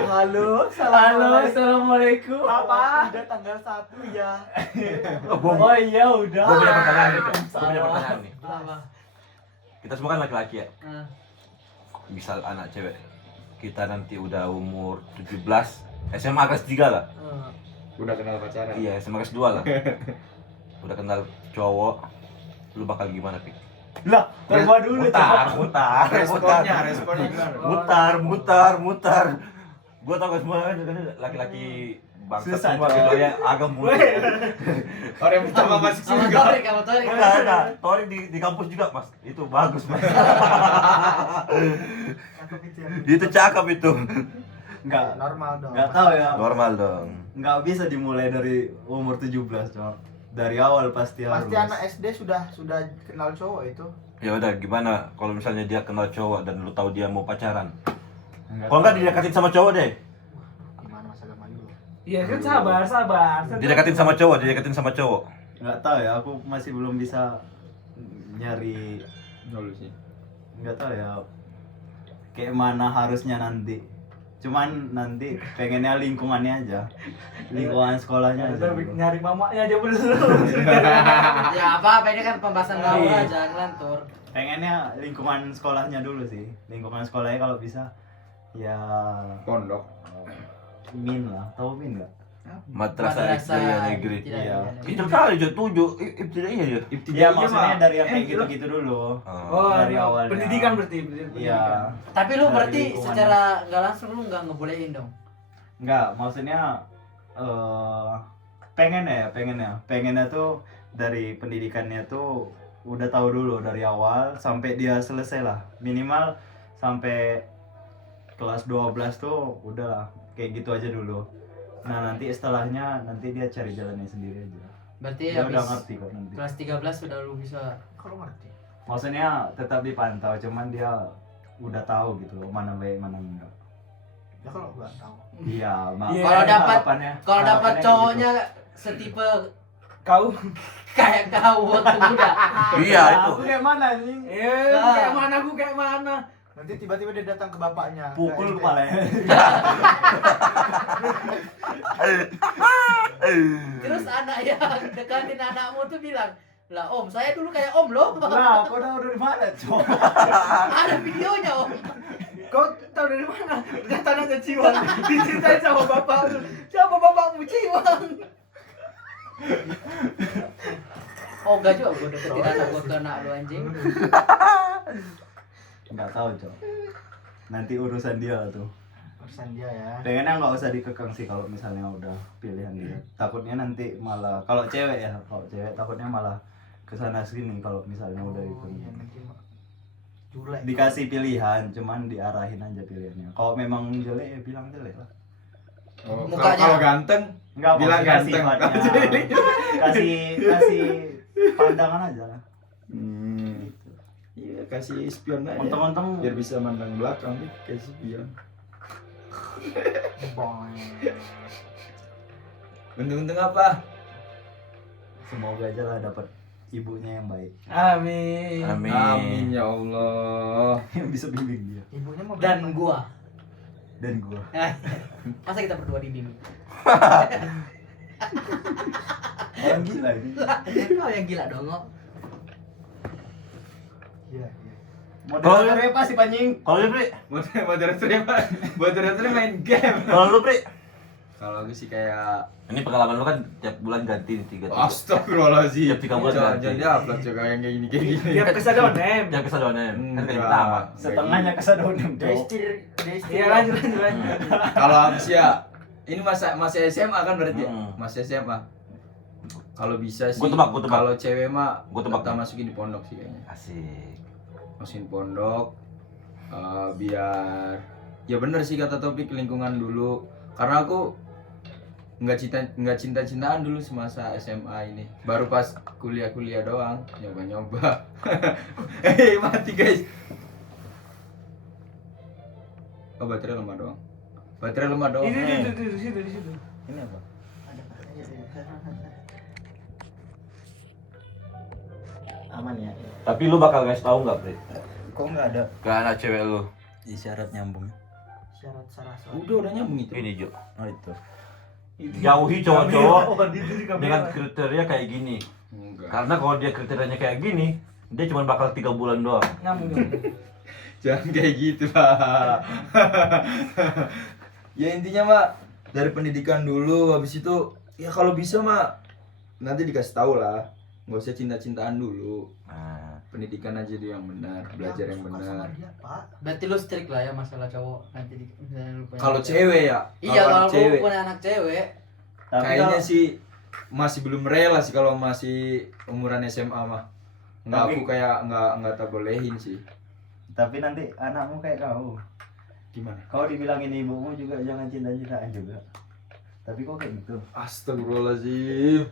Halo, Halo, assalamualaikum. Apa? Udah tanggal 1 ya. Oh iya udah. Gue punya pertanyaan nih. Gue punya pertanyaan nih. apa? Kita semua kan laki-laki ya. Nah, Misal anak cewek kita nanti udah umur 17, SMA kelas 3 lah. Udah kenal pacaran. Iya, SMA kelas 2 lah. Udah kenal cowok, lu bakal gimana, Pik? Lah, gua dulu mutar. Responnya gimana? Mutar. Gua tau gak semua kan laki-laki bangsa Susah, semua coy. gitu ya, agak mulut. Orang yang pertama masuk sama surga. Torik. Enggak. Tori di kampus juga, Mas. Itu bagus, Mas. Aku kecil. Itu cakep itu. Enggak. Normal dong. Enggak tahu ya. Normal dong. Enggak bisa dimulai dari umur 17, Cok. Dari awal pasti harus. Pasti anak SD sudah kenal cowok itu. Ya udah, gimana kalau misalnya dia kenal cowok dan lu tahu dia mau pacaran? Enggak Kalau enggak tahu. didekatin sama cowok deh. Gimana masa zaman dulu? Iya kan sabar. Didekatin sama cowok. Enggak tahu ya, aku masih belum bisa nyari. Dulu sih. Enggak tahu ya. Kayak mana harusnya nanti. Cuman nanti pengennya lingkungannya aja. Lingkungan sekolahnya aja. dulu. Nyari mamanya aja belum. Ya apa ini kan pembahasan gaul Iya. aja ngelantur. Pengennya lingkungan sekolahnya dulu sih. Lingkungan sekolahnya kalau bisa ya Pondok. min lah. Tahu min enggak? Madrasah Ibtidaiyah Negeri. Tidak, Iya. tidak. Itu kali aja 7 ibtidaiyah dia. Iya, maksudnya dari yang kayak gitu-gitu dulu. Oh, Dari awalnya. pendidikan berarti. Iya. Tapi lu Dari berarti lingkungan. secara nggak langsung lu nggak ngebolehin dong. Enggak, maksudnya pengennya tuh dari pendidikannya tuh udah tahu dulu dari awal sampai dia selesai lah. Minimal sampai kelas 12 tuh udahlah kayak gitu aja dulu. Nah, nanti setelahnya nanti dia cari jalannya sendiri aja. Berarti Dia udah habis ngerti kok nanti. kelas 13 sudah lu bisa. Kalau ngerti. Maksudnya tetap dipantau, cuman dia udah tahu gitu mana baik mana enggak. Ya kalau gua tahu. Iya, Iya. Kalau dapat harapannya- kalau dapat harapannya kayak cowoknya setipe Kau. kayak kau waktu muda. Iya, itu. Aku kayak mana anjing? Kayak mana aku kayak mana? Nanti tiba-tiba dia datang ke bapaknya. Pukul Ke ente. kepalanya. Terus anak yang dekatin anakmu tuh bilang, lah om, saya dulu kayak om loh. Lah, kau tahu dari mana, Cok? Ada videonya om. Kau tahu dari mana? Ternyata anaknya Ciwang. Diceritain sama bapak. Siapa bapakmu Ciwang? Oh enggak juga, gue deketin anak gue ke anak lu anjing. Nggak tahu, Cok. Nanti urusan dia tuh. Urusan dia ya. Pengennya nggak usah dikekang sih kalau misalnya udah pilihan dia. Takutnya nanti malah kalau cewek takutnya malah kesana sini kalau misalnya udah Oh, iya, ikut. nanti julek. Dikasih pilihan, cuman diarahin aja pilihannya. Kalau memang jelek ya bilang jelek lah. Oh, Mukanya. kalau ganteng Enggak bilang maksudnya ganteng. sifatnya. kasih pandangan aja lah. Iya, kasih spion aja. Untung-untung Biar bisa mandang belakang nih, kasih spion. Boing. Untung-untung apa? semoga aja lah dapat ibunya yang baik. Amin. Amin ya Allah. Yang bisa bimbing dia Ibunya mau Dan berapa? gua. dan gua. Masa kita berdua di sini? Orang gila ini. Kau yang gila dong. Kok. Iya, iya. Moderatornya apa sih Panjing? Kalau lu, Pri? Moderatornya main game. Kalau lu, Pri? Kalau aku sih kayak Ini pengalaman lu kan tiap bulan ganti nih 3. astagfirullahazim. Tiap 3 bulan Jangan ganti. dia upload juga yang kayak gini kayak gini. Tiap kesadonem. Yang kesadoannya kan kayak Enggak. pertama. Setengahnya kesadonem, Cok. Destir. Iya lanjut. Kalau aku sih ya, ini masa SMA kan berarti ya? Hmm. Masih SMA. Kalau bisa sih, Gua tebak. kalau cewek mah Gua tebak. kita masukin di pondok sih kayaknya. Asik. Masukin pondok, biar ya bener sih kata Topik, lingkungan dulu. Karena aku nggak cinta-cintaan dulu semasa SMA ini. Baru pas kuliah doang nyoba. Hei, mati guys. Oh, baterai lemah doang. Itu di situ. Ini apa? Aman ya. Tapi lu bakal ngasih tahu nggak, Pri? Kok nggak ada Ke anak cewek lu. isyarat nyambung? Syarat sarasa. Udah nyambung itu. Ini, Jo. Oh itu. Jauhi cowok-cowok Oh, itu di kamera. dengan kriteria kayak gini. Enggak. Karena kalau dia kriterianya kayak gini, dia cuma bakal 3 bulan doang. Nyambung. Jangan kayak gitu lah. Ya intinya mak dari pendidikan dulu, habis itu ya kalau bisa mak nanti dikasih tahu lah, nggak usah cinta-cintaan dulu. Nah, Pendidikan aja dia yang benar, belajar yang Suka sama benar. dia, Pak. Berarti lu strict lah ya masalah cowok nanti misalnya lu punya Kalau anak cewek ya, Iya, anak kalau cewek lu punya anak cewek, Tapi kayaknya kalau- sih masih belum rela sih kalau masih umuran SMA mah. Nggak, Tapi- aku kayak nggak tak bolehin sih. Tapi nanti anakmu kayak kau. Gimana? Kau dibilangin ibumu juga jangan cinta-cintaan juga. Tapi kok kayak gitu? Astagfirullahaladzim.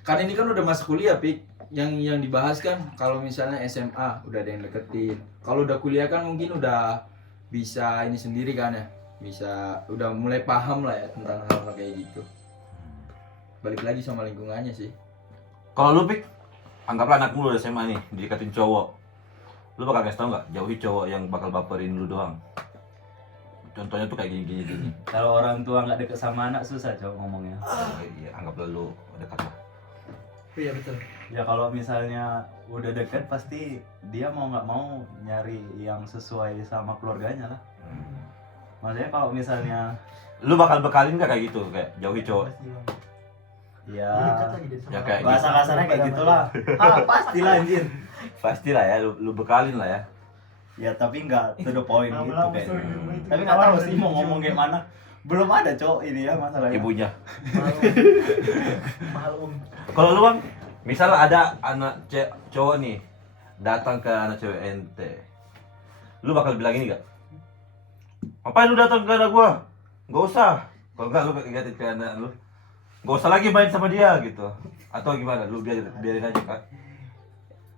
Kan ini kan udah masa kuliah, Pik. Yang dibahas kan kalau misalnya SMA udah ada yang deketin. Kalau udah kuliah kan mungkin udah bisa ini sendiri kan ya. Bisa udah mulai paham lah ya tentang hal kayak gitu. Balik lagi sama lingkungannya sih. kalau lu, Pik, anggaplah anak lu udah SMA nih, didekatin cowok. Lu bakal kasih tau nggak? Jauhi cowok yang bakal baperin lu doang. Contohnya tuh kayak gini. Kalau orang tua nggak deket sama anak susah cowok ngomongnya. Iya, anggaplah lu dekat lah. iya betul. Ya kalau misalnya udah deket pasti dia mau nggak mau nyari yang sesuai sama keluarganya lah. Maksudnya kalau misalnya Lu bakal bekalin nggak kayak gitu, kayak jauhi cowok? ya Lebih dekat lagi dari sama Ya kayak bahasa kasarnya kayak gitulah. Ah pastilah anjir. Pastilah ya, lu bekalin lah ya. Ya tapi nggak to the point gitu Lama-lama kayaknya. story rumah itu Tapi kita nggak tahu awal sih dari mau ngomong ujung. kayak mana. Belum ada cowok ini ya masalahnya. Ibunya. mahal Kalau lu, Bang, misal ada anak cowok nih datang ke anak cewek ente. Lu bakal bilang ini gak? Ngapain lu datang ke anak gua? Gak usah. Kalau enggak lu ingatin ke anak lu. Gak usah lagi main sama dia gitu. Atau gimana? Lu biarin aja kan?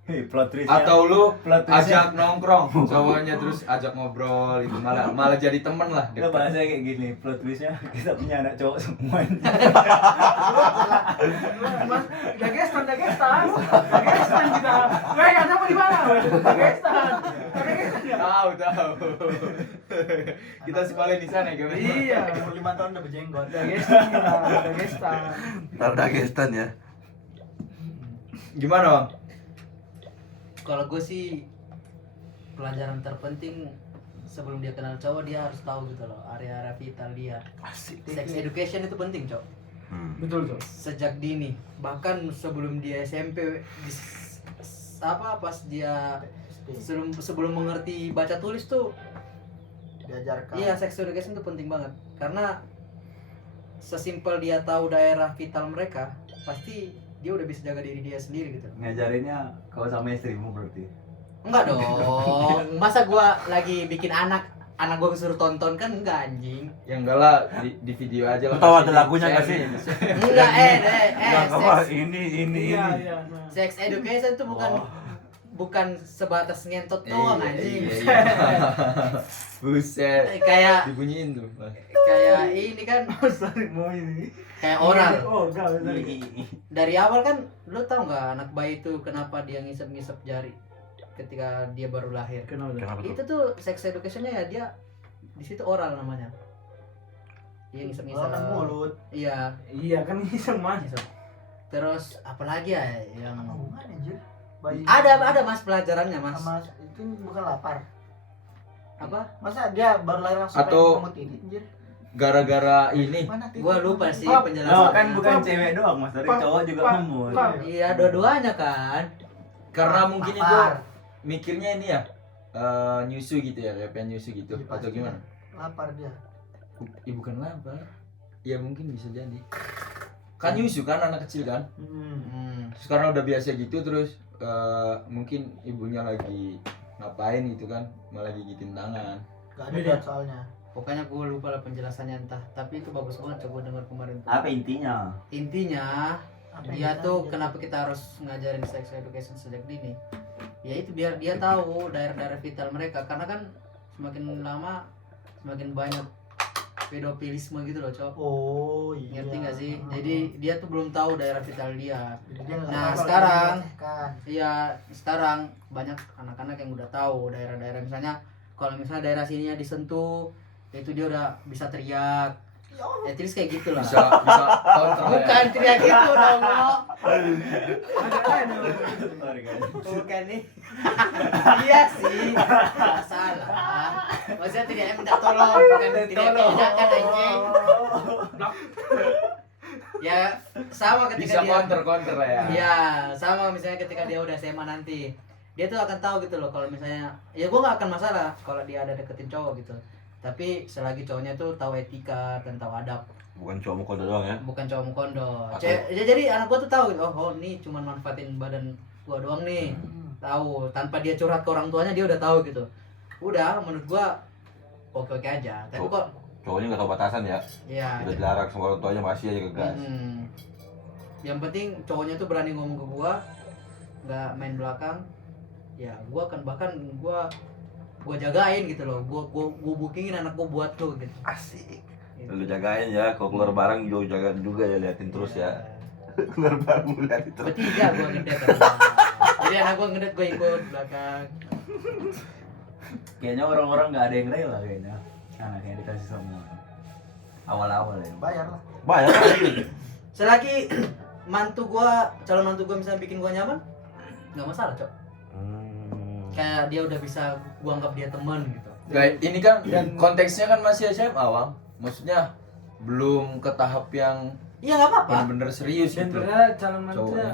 Hei, plot twistnya. Atau lu plot twistnya- ajak nongkrong cowoknya terus ajak ngobrol itu malah jadi temen lah. Kita bahasnya kayak gini, plot twistnya kita punya anak cowok semua. Mas, dagestan kita. Dagestan kita. Weh, ada apa di mana? Dagestan. Dagestan. Tahu. Kita sekolah di sana gimana? Iya. Umur 5 tahun udah berjenggot. Dagestan kita, Dagestan. Dagestan ya. Gimana bang? Kalau gue sih pelajaran terpenting sebelum dia kenal cowok, dia harus tahu gitu loh area-area vital dia. Asik. Sex education itu penting, Cok. Betul tuh. Sejak dini, bahkan sebelum dia SMP pas dia sebelum mengerti baca tulis tuh, Diajarkan. iya, sex education itu penting banget. Karena sesimpel dia tahu daerah vital mereka, pasti dia udah bisa jaga diri dia sendiri gitu. Ngajarinnya kau sama istrimu berarti. Enggak dong. Masa gua lagi bikin anak gua suruh tonton, kan enggak, anjing. Ya enggak lah, di video aja lah. Lu tahu ada lagunya nggak sih? Enggak, Apa ini Iya, iya. Nah. sex education itu bukan sebatas ngentot doang, anjing. Iya. Buset. Kayak Dibunyiin tuh. ini kan Sorry, mau ini. kayak orang. Oh, enggak, sorry. Dari awal kan lu tau nggak anak bayi itu kenapa dia ngisep-ngisep jari ketika dia baru lahir? Kenapa? Kenapa tuh? Itu tuh sex educationnya ya, dia di situ oral namanya. Dia ngisep-ngisep. Kan mulut. Iya, Iya kan ini semua. ngisep. Terus apalagi ya yang Apa hubungannya anjir? Bayi. ada mas pelajarannya mas. Sama itu bukan lapar. Apa? Masa dia baru lahir langsung Atau- pengen ngemut ini anjir? Gara-gara ini. Mana titik? Gua lupa sih Pap, penjelasannya. kan bukan cewek doang, Mas. Dari Pak, cowok juga Pak, ngemut. Pak. Iya, dua-duanya kan. Karena Lapar. mungkin itu mikirnya ini ya, nyusu gitu ya, kayak pengen nyusu gitu, Iya, atau pasti. gimana? Lapar dia. Ya bukan lapar. Ya mungkin bisa jadi. Kan nyusu kan anak kecil kan. Terus karena udah biasa gitu, terus mungkin ibunya lagi ngapain gitu kan, malah gigitin tangan. Gak ada Beda. berat soalnya. Pokoknya gue lupa lah penjelasannya entah. Tapi itu bagus banget coba dengar kemarin tuh. Apa intinya? Intinya Apa dia yang tuh kita- kenapa kita harus ngajarin sex education sejak dini, ya itu biar dia tahu daerah-daerah vital mereka, karena kan semakin lama semakin banyak pedofilisme gitu loh, Cok. Oh iya. Ngerti gak sih? Jadi dia tuh belum tahu daerah vital dia. Jadi dia nggak Nah, tahu kalau sekarang- dia dilecehkan. Iya, sekarang banyak anak-anak yang udah tahu daerah-daerah, misalnya kalau misalnya daerah sininya disentuh, itu dia udah bisa teriak. Ya Allah. Ya terus kayak gitulah. Bisa counter lah ya. Bukan teriak gitu dong, Mo. Sorry guys. Bukan nih. Iya sih. Nggak salah. Maksudnya tidak minta tolong, bukan tidak tindakan, anjing. Ya sama Bisa ketika dia. counter lah ya. Iya, sama misalnya ketika dia udah SMA nanti. Dia tuh akan tahu gitu loh kalau misalnya, ya gua nggak akan masalah kalau dia ada deketin cowok gitu. Tapi selagi cowoknya tuh tahu etika dan tahu adab, Bukan cowok mukul doang ya. bukan cowok mukondo. Atau- Jadi anak gua tuh tahu gitu, oh nih cuman manfaatin badan gua doang nih. Tahu, tanpa dia curhat ke orang tuanya dia udah tahu gitu. Udah, menurut gua oke-oke aja. Tapi kok Cowoknya nggak tahu batasan ya. ya Udah dilarang sama orang tuanya masih aja ngegas. yang penting cowoknya tuh berani ngomong ke gua, nggak main belakang. Ya gua kan bahkan gua jagain gitu loh. Gua bookingin anak gua buat lu gitu. Asik. Gitu. Lu jagain ya, kalau keluar barang juga jaga juga ya, liatin terus ya. Keluar barang lu liatin terus. Bertiga gua ngedet. Jadi anak gua ngedet, gua ikut belakang. Kayaknya orang-orang nggak ada yang rela kayaknya. Anaknya dikasih sama awal-awal ya. Bayar lah. Bayar lagi. Selagi calon mantu gua misalnya bikin gua nyaman, nggak masalah, Cok. Kayak dia udah bisa gua anggap dia teman gitu. Kayak ini kan konteksnya kan masih SMA, Bang. Maksudnya belum ke tahap yang Iya nggak apa-apa. bener-bener serius Dan gitu. ternyata calon Cowoknya. mantunya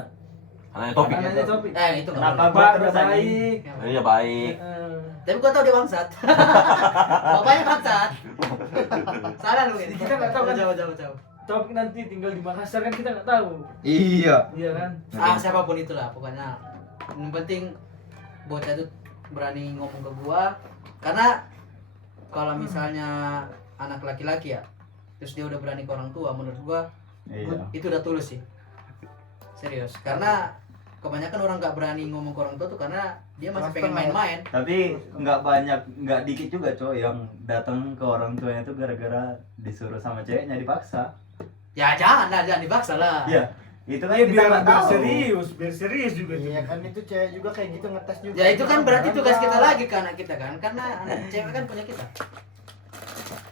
Anaknya topik. anaknya topik. Itu nggak Kenapa boleh. gua Pak terus udah anjing? baik. Iya baik. Tapi gua tahu dia bangsat. Bapaknya bangsat. Salah lu ini. Kita nggak tahu kan. Jauh. Topik nanti tinggal di Makassar kan kita nggak tahu. Iya. Iya kan? Siapapun itulah pokoknya. Yang penting bocah itu berani ngomong ke gua, karena kalau misalnya anak laki-laki ya, terus dia udah berani ke orang tua, menurut gua Iya. itu udah tulus sih. Serius. Karena kebanyakan orang nggak berani ngomong ke orang tua tuh karena dia masih pengen main-main. Tapi nggak dikit juga cowok yang datang ke orang tuanya itu gara-gara disuruh sama ceweknya dipaksa. Ya jangan dipaksa lah. Iya. Itu kan Iya kita biar nggak biar tahu. biar serius juga. Iya kan itu cewek juga kayak gitu ngetes juga. Ya itu kan berarti tugas kita lagi ke anak kita kan, karena anak cewek kan punya kita.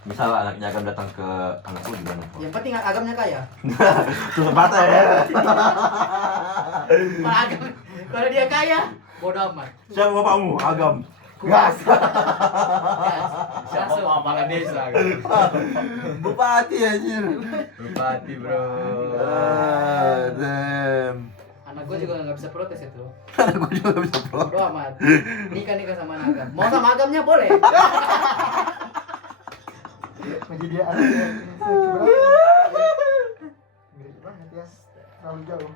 Misal anaknya akan datang ke anakku gimana? Yang penting agamnya kaya. Tutup mata ya. Kalau dia kaya, bodo amat. Siapa bapakmu? Agam. Gas. Siapa Langsung. mau kepala desa? Bupati anjir. Bupati bro. Damn. Anak gue juga nggak bisa protes itu. Aku juga gak bisa pro. Bodo amat. Nikah sama anak agam. Mau sama agamnya boleh. menjadi anaknya keberapa? Ngeri banget ya. Terlalu jauh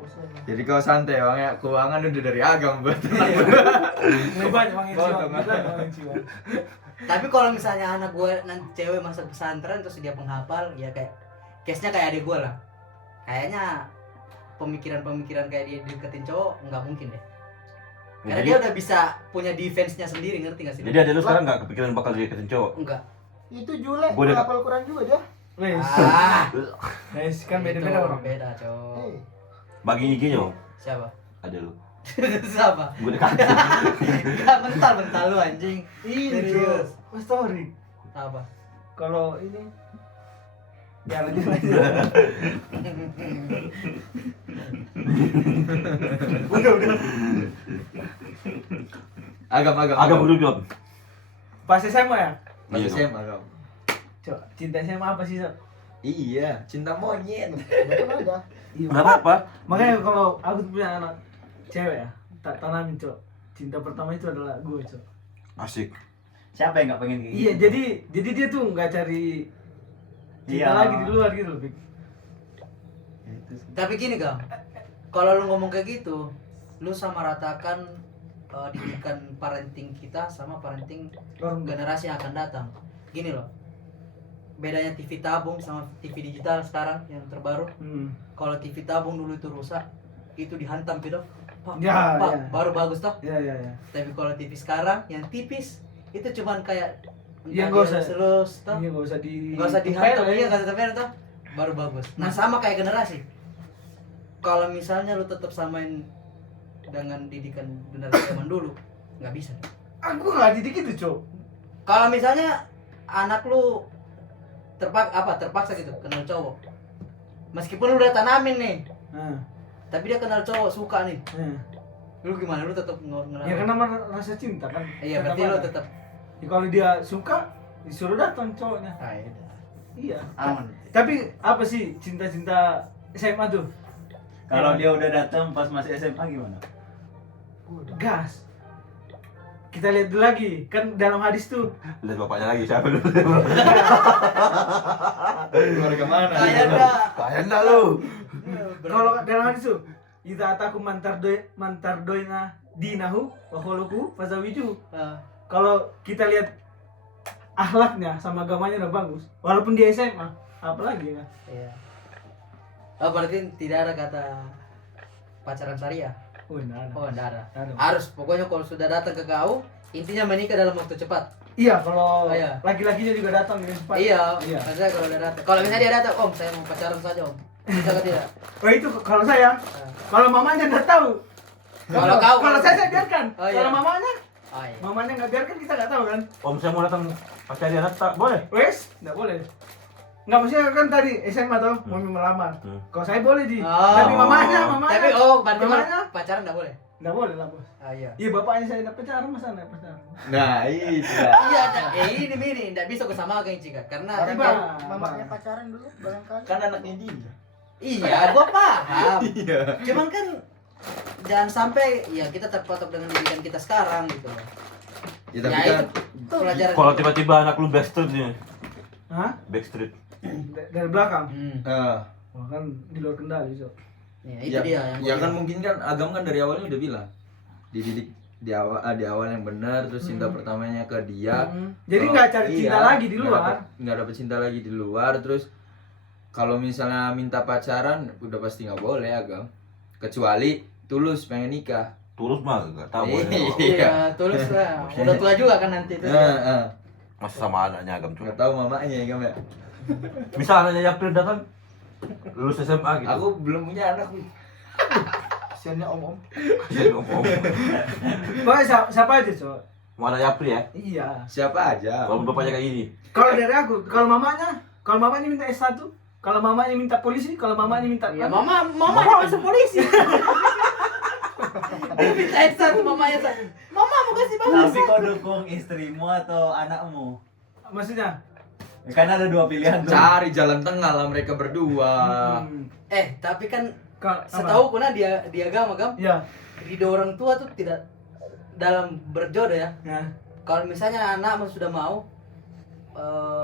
usianya. Jadi kau santai bang ya, keuangan udah dari agam buat Lebih banyak Bang Eci. Potong. Bang Eci. Tapi kalau misalnya anak gue nanti cewek masuk pesantren terus dia penghafal, ya kayak case-nya kayak adik gue lah. Kayaknya pemikiran-pemikiran kayak dia deketin cowok nggak mungkin deh. Karena dia udah bisa punya defense-nya sendiri, ngerti gak sih? Jadi ada lu sekarang gak kepikiran bakal deketin cowok? Enggak. Itu Jule, Gua udah- hafal Quran juga dia. Wes. Ah, Guys, kan itu beda-beda orang. Beda, cowok. Hei, Bagi IG-nya Om. Siapa? Ada lu. Siapa? Gue dekat. Gak mental lu anjing. Ini Serius. tuh story. Apa? Kalau ini ya lanjut lanjut. Udah. agam. Agam udah belum? Pas SMA ya? Masih Iya, SMA agam. Coba cinta SMA apa sih, Sob? Iya, cinta monyet. betul ada. Gak apa-apa. Makanya kalau aku punya anak cewek ya, tak tanamin, Cok. Cinta pertama itu adalah gue, Cok. Asik. Siapa yang nggak pengen kayak Iya, gitu? jadi dia tuh nggak cari cinta Iya. lagi di luar gitu loh, Bik. Ya, itu sih. Tapi gini, Gang. Kalau lu ngomong kayak gitu, lu sama ratakan didikan parenting kita sama parenting Orang generasi yang akan datang. Gini loh. Bedanya TV tabung sama TV digital sekarang yang terbaru. Kalau TV tabung dulu itu rusak, itu dihantam gitu. Pak, Ya, pak, ya. baru bagus toh. Ya. Tapi kalau TV sekarang yang tipis itu cuman kayak Iya, entah nggak dia usah. selus toh. Iya, nggak usah di Nggak usah dihantam, tempel, iya ya. nggak usah tempel toh. Baru bagus. Nah sama kayak generasi. Kalau misalnya lu tetap samain dengan didikan generasi zaman dulu, nggak bisa. Aku nggak didik itu, Cok. Kalau misalnya anak lu terpaksa gitu kenal cowok, meskipun lu udah tanamin nih, Nah, tapi dia kenal cowok suka nih, nah. lu gimana? Lu tetap ngenal? Ya karena rasa cinta kan. Iya berarti lu tetap. Ya, kalau dia suka disuruh datang cowoknya. Ah, iya. Iya. Aman. Tapi apa sih cinta-cinta SMA tuh? Kalau dia udah datang pas masih SMA gimana? Gas. Kita lihat dulu lagi, kan dalam hadis tuh Lihat bapaknya lagi siapa dulu? Keluarga mana? Kayak dah. Kayak enggak lu. kalau dalam hadis tuh idza atakum mantardoina dinahu wa khuluquhu fazawiju. Kalau kita lihat akhlaknya sama agamanya udah bagus, walaupun dia SMA, apalagi ya. Iya. Oh berarti tidak ada kata pacaran syariah. Oh, enggak ada. Oh enggak ada. Enggak ada. Harus pokoknya kalau sudah datang ke kau, intinya menikah dalam waktu cepat. Iya, kalau Oh, iya. laki-lakinya juga datang dengan cepat. Iya. Iya. Maksudnya kalau udah datang. Kalau misalnya dia datang, Om, saya mau pacaran saja, Om. Bisa atau tidak? Oh itu kalau saya, kalau mamanya nggak tahu. Kalau kau, kalau saya biarkan. Oh, iya. Kalau mamanya, Oh, iya. mamanya nggak biarkan kita nggak tahu kan. Om saya mau datang pacar dia tak boleh. Wes, nggak boleh. Nggak maksudnya kan tadi SMA tuh mau melamar. Kalau saya boleh di. Oh. Tapi mamanya. Tapi oh, berarti mamanya pacaran enggak boleh. nggak boleh lah bos. Ah iya. Iya bapaknya saya nggak pacaran masa nggak pacaran. Nah, itu. Iya, ini enggak bisa aku samakan Cika karena Tapi Bang. mamanya pacaran dulu barangkali. Kan anaknya dia. iya, gua paham. Iya. Cuman kan jangan sampai ya kita terpatok dengan didikan kita sekarang gitu loh. Ya tapi Ya kan itu pelajaran. Kalau tiba-tiba anak lu backstreet nih. Hah? Backstreet. Dari belakang. Wah kan di luar kendali so. Ya, itu ya, dia yang ya kan mungkin kan agam kan dari awalnya udah bilang dididik di awal yang benar terus cinta pertamanya ke dia. Jadi Kalau- nggak cari cinta iya, lagi di luar. nggak dapet cinta lagi di luar terus kalau misalnya minta pacaran udah pasti nggak boleh agam kecuali tulus pengen nikah. Tulus mah enggak tahu boleh. Iya, tulus lah. Udah tua juga kan nanti itu. Masih sama anaknya agam nggak cuma. tahu mamanya ya agam ya. Misal anaknya April datang, Lulus SMA gitu. Aku belum punya anak. Kasiannya om-om. Jadi ngomong. Pokoknya siapa aja cok. Mau ada Yapri ya? Iya. Siapa aja. Kalau bapaknya kayak gini. Kalau dari aku, kalau mamanya minta S1, kalau mamanya minta polisi, kalau mamanya minta Ya mama dia masuk polisi. Dia minta S1 mamanya satu. Mama mau kasih Tapi bagus. kau dukung istrimu atau anakmu? maksudnya. Karena ada dua pilihan tuh. Cari jalan tengah lah mereka berdua. Tapi kan Kalau setahu ku dia agama kan ya. ridho orang tua tuh tidak dalam berjodoh ya. Ya. Kalau misalnya anakmu sudah mau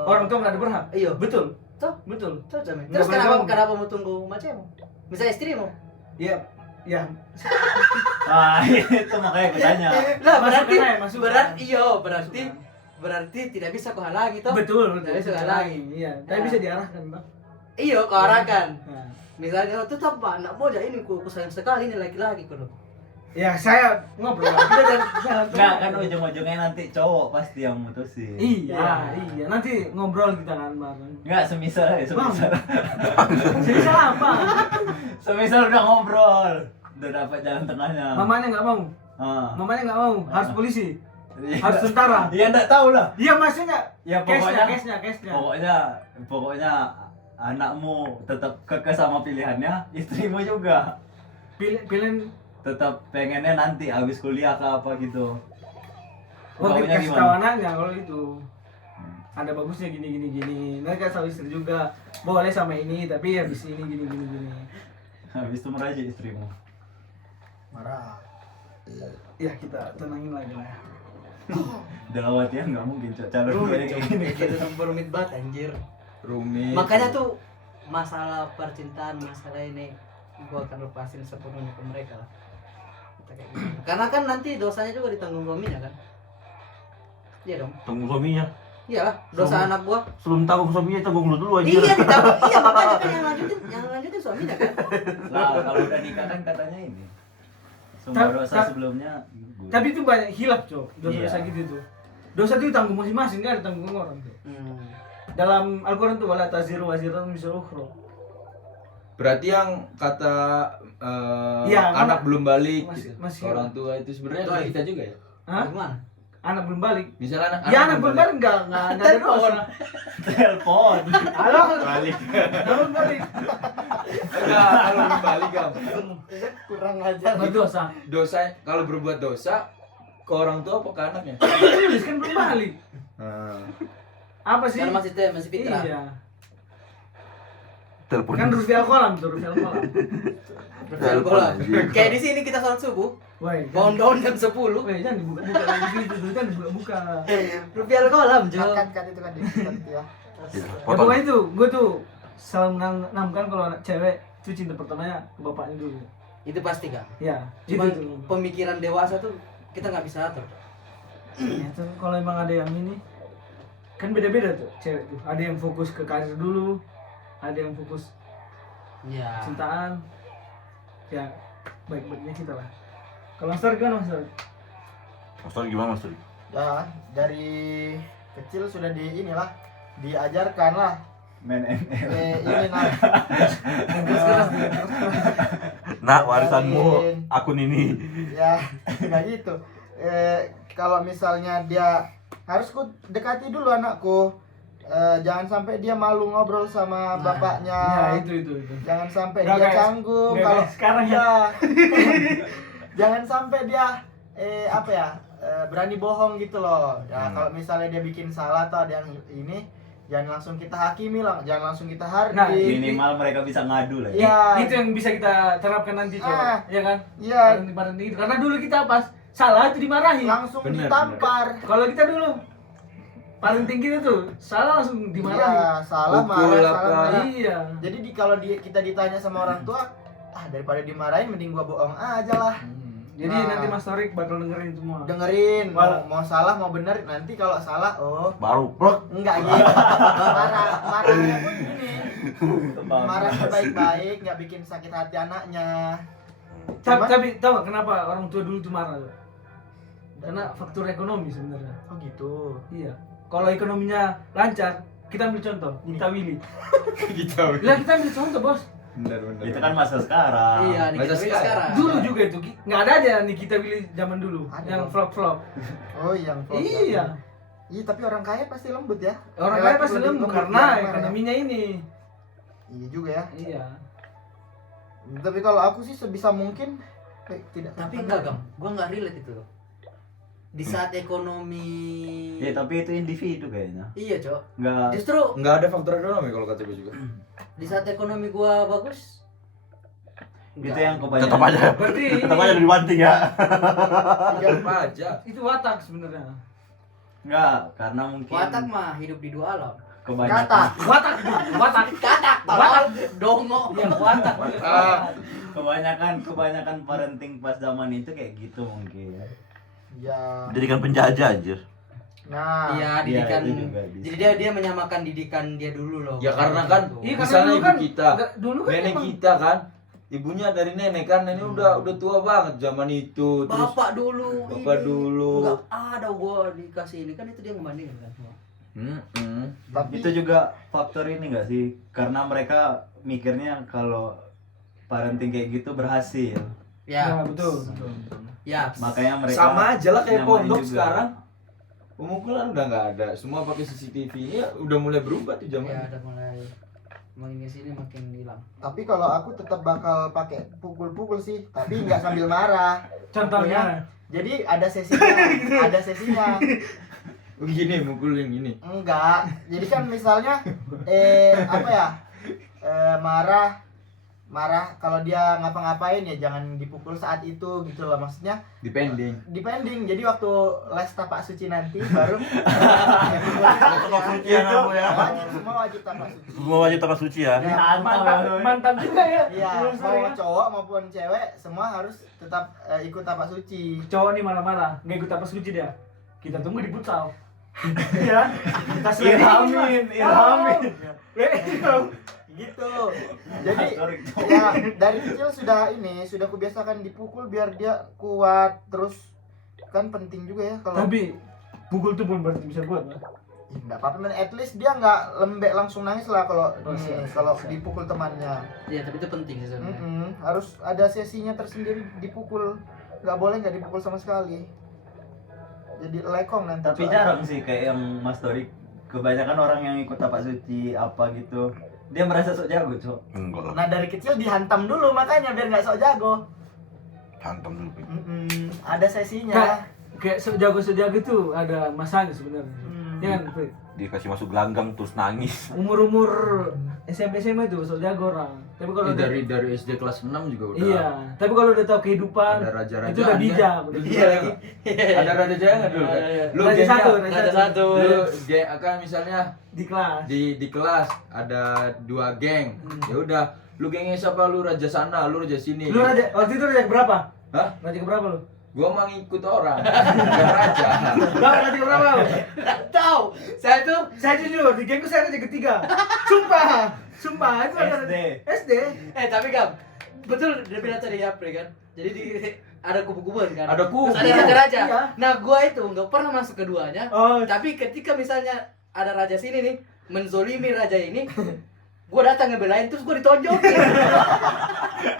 Orang tua nggak ada berhak. iya Betul. tuh Betul. cocok men. Nggak Terus boleh gabung. kenapa mau tunggu macammu? Misalnya istrimu. Iya. Ya. Nah, itu makanya aku tanya. Lah Masukkan aja, masukkan. berarti tidak bisa kau halangi toh. Betul. Tidak bisa halangi. Iya. Tapi bisa diarahkan bang. Iya kau arahkan. Nah. Misalnya oh, tetap pak anak moja ini ku sayang sekali ini laki-laki kau. Ya saya ngobrol. Kita jalan Enggak kan ujung-ujungnya nanti cowok pasti yang mutusin. Iya. Nanti ngobrol kita kan bareng. Enggak semisal ya, semisal. Jadi salah apa? Semisal udah ngobrol, udah dapat jalan tengahnya. Mamanya nggak mau. Ah. Mamanya nggak mau. Harus polisi. Iya. Harus tentara. Iya enggak tahu lah. Iya maksudnya. Ya pokoknya Case-nya. pokoknya anakmu tetap kekeh sama pilihannya, istrimu juga Pilih tetap pengennya nanti habis kuliah ke apa gitu. Oh, Maunya kasih gimana? tahu anaknya kalau itu. Ada bagusnya gini. Nanti kasih tahu istri juga. Boleh sama ini, tapi habis ini gini. Habis itu meraja istrimu. Marah. Ya kita tenangin lagi lah ya. Dawat ya nggak mungkin calon Rumit kayak gini. Itu rumit banget anjir. Rumit. Makanya tuh masalah percintaan, masalah ini gua akan lepasin sepenuhnya ke mereka lah. Kita kayak gitu. Karena kan nanti dosanya juga ditanggung suaminya kan. Iya dong. Tanggung suaminya. Iyalah, dosa Suami. anak gua. Sebelum tanggung suaminya tanggung lu dulu aja. Iya ditanggung. Iya makanya kan yang lanjutin suaminya kan. Nah, kalau udah nikah kan katanya ini. Semua dosa sebelumnya gugur. Tapi itu banyak hilaf, Cok. Dosa Iya. gitu tuh. Dosa itu tanggung masing-masing, kan ada tanggung orang tuh. Dalam Al-Qur'an tuh wala taziru waziratun wizra ukhra. Berarti yang kata Iya, anak belum balik masih- gitu. masih- Orang tua itu sebenarnya Betul. kita juga ya. Hah? Gimana? Anak belum balik. Misalnya Ya anak belum balik enggak ada dosa. Telepon. Halo. balik. Belum balik. Enggak, kalau belum balik Gam. Kurang ajar. Berdosa. Dosa kalau berbuat dosa ke orang tua apa ke anaknya? Tulis kan belum balik. Nah, Apa sih? Karena masih fitrah. Iya. Telepon. Kan Rufial Kolam tuh, Rufial Kolam. Telepon anjing. Kayak di sini kita sholat subuh, Woi, bangun jam 10. Woi, jangan dibuka-buka lagi gitu, tuh kan dibuka-buka. Rupiah kolam, Jo. Kan itu kan itu ya. Ya, Potong. pokoknya itu, gue tuh selalu menanamkan kalau anak cewek itu cinta pertamanya ke bapaknya dulu. Itu pasti kan. Ya, Cuman itu tuh. pemikiran dewasa tuh kita nggak bisa atur. Ya, tuh, kalau emang ada yang ini, kan beda-beda tuh cewek tuh. Ada yang fokus ke karir dulu, ada yang fokus Ya. cintaan. Ya, baik-baiknya kita lah. Kalau Mas Tor gimana Mas Tor? Mas Tor gimana Mas Tor? Ya, dari kecil sudah diajarkan lah. Main ML. Ini nah. Nak, warisanmu akun ini. Ya, nggak gitu. Kalau misalnya dia harus ku dekati dulu anakku. Jangan sampai dia malu ngobrol sama bapaknya. Ya, itu. Jangan sampai Nggak dia kayak- canggung nggak kalau kayak sekarang ya. Jangan sampai dia berani bohong gitu loh. Ya kalau misalnya dia bikin salah atau ada yang ini, jangan langsung kita hakimi lah, jangan langsung kita hargai. Nah, Minimal mereka bisa ngadu lah ya. Iya. Itu yang bisa kita terapkan nanti coba. Ya kan? Iya, Bareng gitu. Karena dulu kita pas salah itu dimarahin. langsung Bener, ditampar. Kalau kita dulu paling tinggi itu tuh salah langsung dimarahin. Iya, salah Pukul marah, apa. salah marah. Iya. Jadi kalau kita ditanya sama orang tua, daripada dimarahin mending gua bohong aja lah. Jadi Nah. nanti Mas Torik bakal dengerin semua. Dengerin, Wal- mau salah mau bener, nanti kalau salah Baru plok. enggak gitu. Marahnya pun gini. Marahnya baik-baik, nggak bikin sakit hati anaknya. Cuman- Tapi tahu nggak kenapa orang tua dulu tuh marah tuh? Karena faktor ekonomi sebenarnya. Oh gitu. Iya. Kalau ekonominya lancar, kita ambil contoh, Nikita Willy. Kita Lah kita ambil contoh bos. benar. Itu kan masa sekarang. Iya, nih Masa kita sekarang. sekarang. Dulu juga itu, nggak ada aja Nikita Willy zaman dulu, Ada, yang Bang. vlog-vlog. Oh yang vlog. Iya, Iya tapi orang kaya pasti lembut ya. orang kaya Relatif pasti lebih lembut lembut karena dari kemarin. ekonominya ini. Iya juga ya. Iya. Tapi kalau aku sih sebisa mungkin tidak. Tapi enggak, Gam. Gua enggak relate itu loh. Di saat ekonomi Ya tapi itu individu kayaknya. Iya, Cok. Enggak. Justru Nggak ada faktor ekonomi kalau kata gue juga. di saat ekonomi gua bagus. Itu yang kebanyakan. Tetap aja. Berarti Tetap aja dibanting ya. Apa aja. itu watak sebenarnya. Enggak, karena mungkin Watak mah hidup di dua alam. kebanyakan. Kata. Watak itu, watak. Katak, tolong, dongo. Iya, watak. Kebanyakan parenting pas zaman itu kayak gitu mungkin. Ya. Jadikan penjajah anjir. Nah. Iya, Iya, didikan. itu juga bisa. Jadi dia menyamakan didikan dia dulu loh. Ya karena kan Iya, karena misalnya dulu ibu kan kita, dulu kan nenek emang- kita kan, ibunya dari nenek kan, nenek udah tua banget zaman itu. Terus Bapak dulu. Bapak dulu. Enggak ada gua dikasih ini kan itu dia ngebandingin kan. Tapi Itu juga faktor ini enggak sih? Karena mereka mikirnya kalau parenting kayak gitu berhasil. Ya, Ya, betul. ya. Makanya mereka sama aja lah kayak nyamain pondok juga. sekarang. Pemukulan udah nggak ada, semua pakai CCTV. Ini udah mulai berubah tuh Ya zaman. ada mulai makin kesini makin hilang. tapi kalau aku tetap bakal pakai pukul-pukul sih, tapi nggak sambil marah. Contohnya, Jadi ada sesinya, ada sesinya. Begini mukulin gini. Enggak. Jadi kan misalnya apa ya? Marah kalau dia ngapa-ngapain ya jangan dipukul saat itu gitu loh, maksudnya Depending. depending. Jadi waktu les tapak suci nanti baru Tapak suci ya, kamu ya. semua wajib tapak suci. Semua wajib tapak suci ya. mantap juga ya. Iya, Menurut mau saya. cowok maupun cewek semua harus tetap ikut tapak suci. Cowok nih marah-marah, nggak ikut apa suci dia. Kita tunggu di futsal. Ya, kasih Ilhamin. Gitu. Jadi ya dari kecil sudah kubiasakan dipukul biar dia kuat, terus kan penting juga ya kalau Tapi pukul tuh pun berarti bisa kuat, Mas. nggak apa-apa, men. At least dia nggak lembek langsung nangis lah kalau siap, kalau dipukul temannya. Iya, tapi itu penting sih sebenarnya. Harus ada sesinya tersendiri dipukul, nggak boleh nggak dipukul sama sekali. Jadi lekong nanti. Tapi jarang sih kayak yang Mas Torik. Kebanyakan orang yang ikut tapak suci apa gitu, dia merasa sok jago, Cok. Enggak lah. Nah dari kecil dihantam dulu makanya biar nggak sok jago. Hantam dulu. Ada sesinya. Kayak sejago-sejago itu ada masanya sebenarnya. Ya kan, Pri? Dikasih masuk gelanggang terus nangis. Umur-umur SMP SMA itu sok jago orang. Tapi kalau udah- dari SD kelas 6 juga udah. iya, tapi kalau udah tahu kehidupan Ada raja-raja. itu udah bijak, udah Iya bijak. lagi. Ada raja jaya nggak dulu kan? Lu Raja gengnya- satu, Raja satu. Lu geng akan misalnya Di kelas. di kelas ada 2 geng. Ya udah, lu gengnya siapa? Lu raja sana, lu raja sini. Lu raja waktu itu raja keberapa? Hah? Raja keberapa lu? Gua mau ngikut orang. Bukan raja. Raja keberapa lu? Nggak tahu. Saya tuh Saya jujur, di gengku saya raja ketiga. Sumpah itu ada SD. SD. tapi Gam, betul dia bilang tadi ya, Pri, kan? Jadi ada kubu-kubuan kan? Ada kubu. Terus ada raja-raja. Iya. Nah, gua itu nggak pernah masuk keduanya. Oh, Tapi ketika misalnya ada raja sini nih, menzolimi raja ini, gua datang ngebelain terus gua ditonjokin.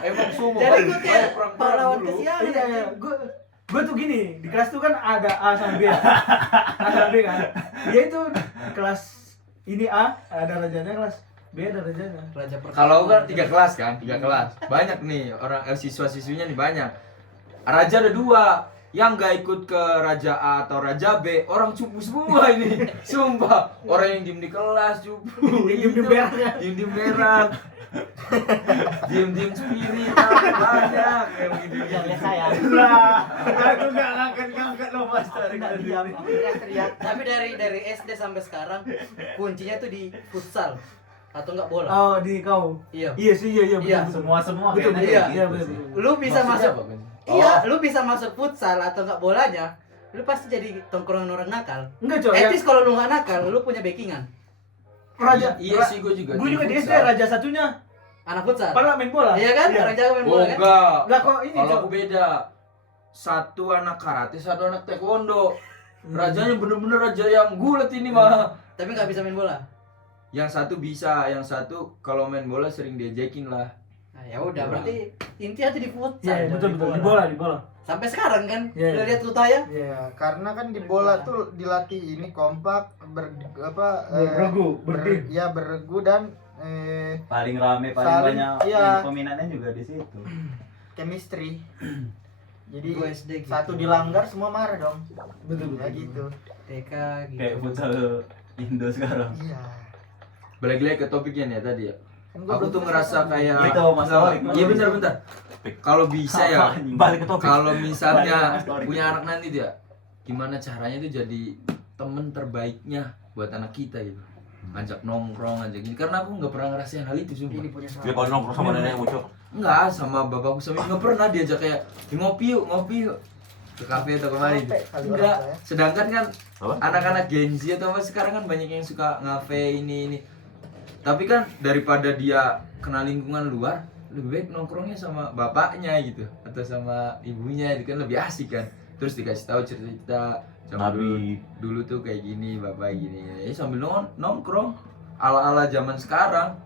Emang semua. Jadi gua kayak perang-perang pahlawan dulu. kesiangan. iya, iya. Gue tuh gini, di kelas tuh kan ada A sama B ya. A sama B kan. Dia itu kelas ini A, ada rajanya, kelas B ada rajanya. Raja pertama. Kalau kan 3 kelas kan, 3 kelas. Banyak nih orang siswa-siswinya nih banyak. Raja ada 2. Yang nggak ikut ke raja A atau raja B, orang cupu semua ini. Sumpah, orang yang diem di kelas cupu. Diem-diem berak ya. Diem berak. Diem spirit banyak yang gitu. Ya saya. Lah, aku nggak ngangkat lo Mas Torik. Nggak diam, teriak-teriak. Tapi dari SD sampai sekarang kuncinya tuh di futsal atau enggak bola. Oh, di kau. Iya. Iya sih, iya, Iya. betul. Semua Betul, kayaknya iya, kayak iya, gitu betul, sih. betul. Lu bisa Maksudnya masuk. apa, Kan? Iya, lu bisa masuk futsal atau enggak bolanya. Lu pasti jadi tongkrongan orang nakal. Enggak, Cok. Ya, Etis kalau lu nggak nakal, lu punya backingan. raja. Iya sih, gue juga. Gue juga di SD futsal. raja satunya. Anak futsal. Padahal main bola. Iya kan? Orang jago main bola Oh kan? enggak. Lah kok ini, Kalau Cok? aku beda. 1 anak karate, 1 anak taekwondo. Rajanya bener-bener raja yang gulat ini mah. Tapi nggak bisa main bola. Yang satu bisa, yang satu kalau main bola sering diajakin lah. Nah, ya udah berarti intinya tuh di futsal. Iya, betul jangan betul. Di bola. Sampai sekarang kan. Iya, Udah iya. lihat Lutaya? Ya, karena kan di bola tuh dilatih ini kompak, Beregu. ya beregu dan Paling rame, paling Saling, banyak iya. peminatnya juga di situ. chemistry. Jadi 2 SD gitu. satu dilanggar semua marah dong. Betul Ya gitu. TK gitu. Kayak futsal Indo sekarang. Iya. Balik lagi ke topiknya nih ya tadi ya. Kan gua Aku belum tuh selesai ngerasa kan. kayak Itu Mas Torik. Iya bentar. Kalau bisa ya, Balik ke topik. kalau misalnya Balik ke story. punya anak nanti tuh ya, gimana caranya tuh jadi temen terbaiknya buat anak kita gitu. Ngajak nongkrong aja gini, karena aku nggak pernah ngerasain hal itu Ini sumpah. punya Dia kalau nongkrong sama nenekmu, Cok. Enggak, sama bapakku sama nggak pernah diajak kayak ngopi yuk ke kafe atau kemana gitu. Capek kali orang Enggak. tua ya. Sedangkan kan Apa? anak-anak Gen Z atau apa sekarang kan banyak yang suka ngafe ini. Tapi kan daripada dia kena lingkungan luar, lebih baik nongkrongnya sama bapaknya gitu atau sama ibunya, itu kan lebih asik kan. Terus dikasih tahu cerita sama Nabi. dulu tuh kayak gini, bapak gini. Ya sambil nongkrong ala-ala zaman sekarang.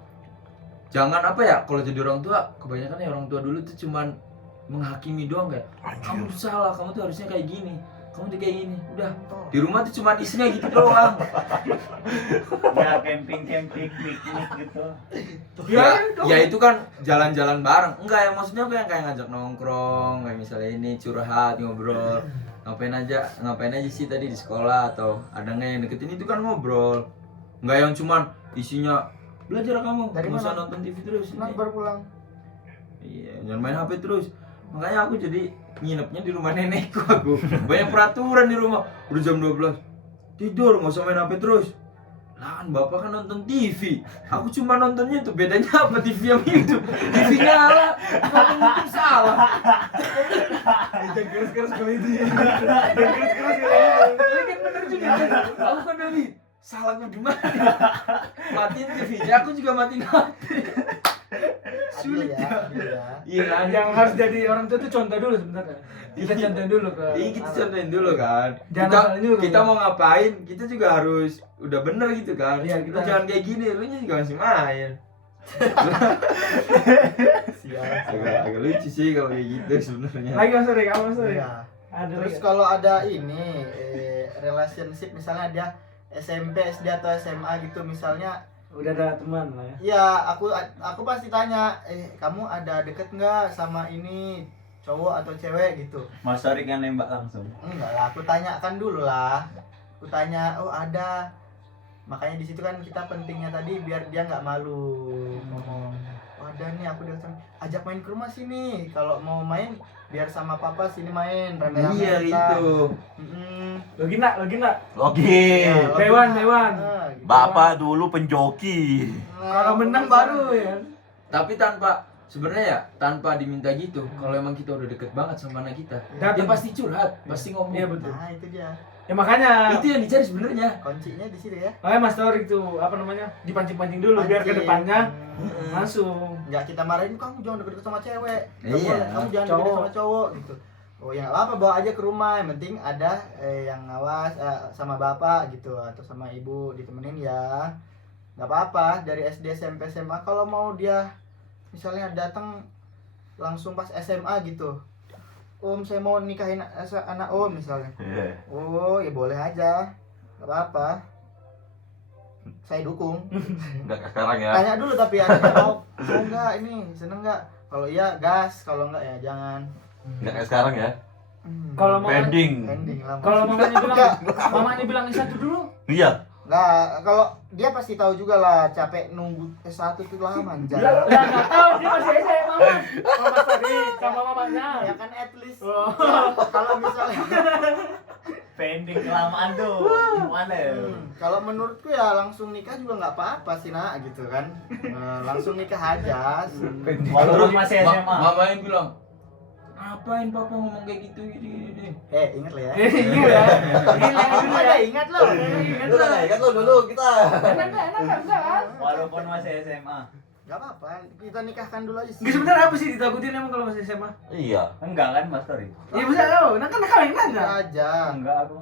Jangan apa ya, kalau jadi orang tua, kebanyakan ya orang tua dulu tuh cuman menghakimi doang kayak kamu tuh salah, kamu tuh harusnya kayak gini, kamu tuh kayak gini. Udah, di rumah tuh cuman isinya gitu doang. Ya camping piknik gitu. Ya itu kan jalan-jalan bareng. Enggak, yang maksudnya aku yang kayak ngajak nongkrong, kayak misalnya ini curhat, ngobrol. Ngapain aja sih tadi di sekolah, atau ada nggak yang deketin, itu kan ngobrol. Enggak yang cuman isinya belajar kamu, Dari nggak usah mana? nonton TV terus. Kenapa Ini. baru pulang? Iya, jangan main HP terus. Makanya aku jadi nginepnya di rumah nenekku aku. Banyak peraturan di rumah. Udah jam 12. Tidur, nggak usah main HP terus. Lah kan bapak kan nonton TV. Aku cuma nontonnya itu. Bedanya apa TV yang hidup? TV nyala. Nonton itu salah. Jangan keras-keras kalau itu ya. Jangan keras-keras kalau itu. Tapi kan bener juga. Aku kan Dali. Salahnya di mana? Matiin TV-nya, aku juga matiin HP. Sulit Adil ya. adil ya. Iya kan? Yang harus jadi orang tua itu contoh dulu sebenarnya. Kita contohin dulu ke Iya, kita anak. contohin dulu kan. Jangan Kita, asal nyuruh. kita mau ngapain, kita juga harus udah bener gitu kan. Iya, Kita kita- jangan kayak gini, lu juga masih main. Agak lucu sih kalau kayak gitu sebenarnya. Lagi Mas Torik, apa Mas Torik? Iya. Ada Terus lagi. kalau ada ini relationship, misalnya dia SMP, SD atau SMA gitu misalnya, Udah ada teman lah ya. ya aku pasti tanya, kamu ada deket nggak sama ini cowok atau cewek gitu? Mas Torik yang nembak langsung. Enggak lah, aku tanyakan dulu lah. Aku tanya, oh ada. Makanya di situ kan kita pentingnya tadi biar dia nggak malu ngomong. Oh ada nih, aku udah ajak main ke rumah sini. Kalau mau main biar sama papa sini main rame-rame. Iya kita. gitu. Mm-mm. Login nak. Oke. Ya, Hewan. gitu. Bapak dulu penjoki. Nah, Kalau menang baru ya. Tapi sebenarnya ya tanpa diminta gitu. Kalau emang kita udah deket banget sama anak kita, dia Datang. pasti curhat, pasti ngomong. Iya betul. Nah itu dia Ya makanya Itu yang dicari sebenarnya. kuncinya di situ ya. makanya Mas Torik tuh apa namanya dipancing-pancing dulu biar ke Pancing. depannya Mm-mm. langsung. Nggak kita marahin, kamu jangan deket-deket sama cewek. Nggak Iya. boleh, kamu jangan Cowok. deket sama cowok gitu. Oh ya nggak apa-apa, bawa aja ke rumah, yang penting ada yang ngawas sama bapak gitu atau sama ibu ditemenin ya. Nggak apa-apa dari SD SMP SMA. Kalau mau dia misalnya datang langsung pas SMA gitu, Om saya mau nikahin anak Om misalnya. Iya. Oh ya boleh aja, nggak apa-apa, saya dukung. Enggak sekarang ya. Tanya dulu tapi anaknya mau nggak, ini seneng nggak? Kalau iya gas, kalau nggak ya jangan. Enggak kayak sekarang ya. Kalau mau Pending. Pending lah. kalau mamanya bilang Nggak. mamanya bilang satu dulu. Iya. Nggak, kalau dia pasti tahu juga lah, capek nunggu S1 tuh lama anjay. Ya enggak tahu dia masih SMA mama. Sama Mas Torik sama mamanya. Ya kan at least. Oh. Kalau misalnya Pending kelamaan tuh. Gimana ya? kalau menurutku ya langsung nikah juga nggak apa-apa sih nak gitu kan. Langsung nikah aja. Walaupun masih SMA. Mama yang bilang, ngapain papa ngomong kayak gitu gini. Ingat lah ya. Iya ya. Kamu ada ingat loh. Ingat lo dulu kita. Enak enggak kan? Walaupun masih SMA. Gak apa-apa, kita nikahkan dulu aja sih. Nggak, sebenarnya apa sih ditakutin emang kalau masih SMA? Iya. Enggak kan Mas Tori? Iya bisa tahu, nah kan kalian Nikah nanya. aja. Enggak aku.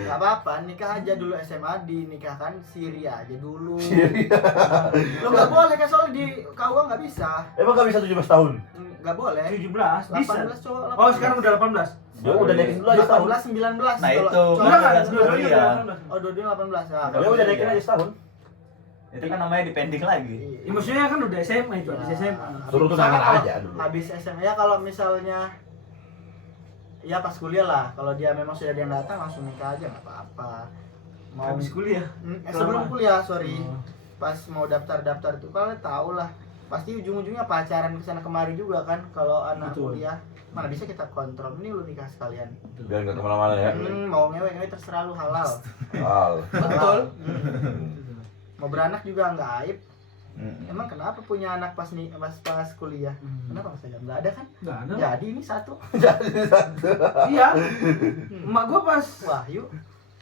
Gak apa-apa, nikah aja dulu SMA, dinikahkan Syria aja dulu. Lo gak boleh kan soalnya di KUA gak bisa. Emang gak bisa 17 tahun? Gak boleh. 17 bisa. 18 cowok. Oh sekarang udah 18. Ya udah naikin dulu aja setahun. 18, 19. Nah, Kalau itu. cowok- Enggak kan? Udah, Dua-duanya iya. udah 18. Oh, dua-duanya 18 ya. Ya udah naikin aja setahun. Itu kan namanya dipending lagi. Ya, maksudnya kan udah SMA itu, habis SMA. Suruh tunangan Misalkan aja dulu. Habis SMA ya kalau misalnya ya pas kuliah lah, kalau dia memang sudah ada yang datang langsung nikah aja nggak apa-apa. Mau Habis kuliah. sebelum Kelamaan. kuliah, sorry. Oh. Pas mau daftar itu kalian tahu lah. Pasti ujung-ujungnya pacaran kesana kemari juga kan kalau anak Betul. kuliah. Mana bisa kita kontrol, ini lu nikah sekalian. Biar nggak kemana-mana ya. Mau ngewe terserah lu, halal. Hal. Betul. Mau beranak juga nggak aib. Mm-mm. Emang kenapa punya anak pas kuliah? Kenapa mas Ajam? Nggak ada kan? Nggak ada. Jadi ini satu. Iya. Emak gua pas Wahyu.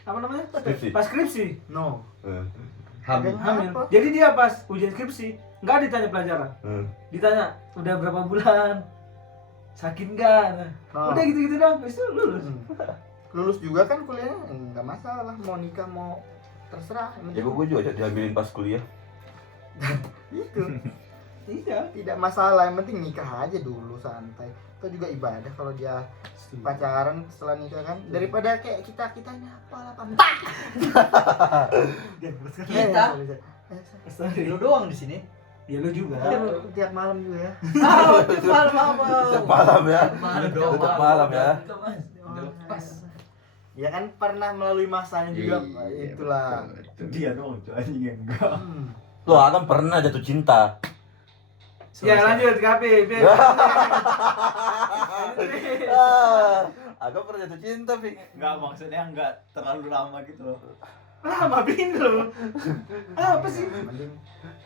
apa namanya? Skripsi. Pas skripsi. No. Hamil. Hamil. Apa? Jadi dia pas ujian skripsi nggak ditanya pelajaran. Ditanya udah berapa bulan, sakit nggak? Nah, Oh. udah gitu-gitu dong, habis itu lulus. Lulus juga kan kuliahnya nggak masalah, mau nikah mau terserah. Yang Ya penting gue juga diambilin pas kuliah. itu Iya. tidak masalah, yang penting nikah aja dulu santai. Itu juga ibadah kalau dia pacaran setelah nikah kan, daripada kayak kita ini apalah pantas. Kita? Sorry. Lu doang di sini. Ya lu juga. Tiap malam juga ya. Malam Setiap malam ya. Malam Setiap malam ya. Udah lepas. Ya kan pernah melalui masanya juga, Iya, itulah. betul. Dia dong, anjing enggak. Lo akan pernah jatuh cinta. Ya lanjut ke HP. Aku pernah jatuh cinta, Pi. Enggak, maksudnya enggak terlalu lama gitu loh. Lama pindah. Apa sih?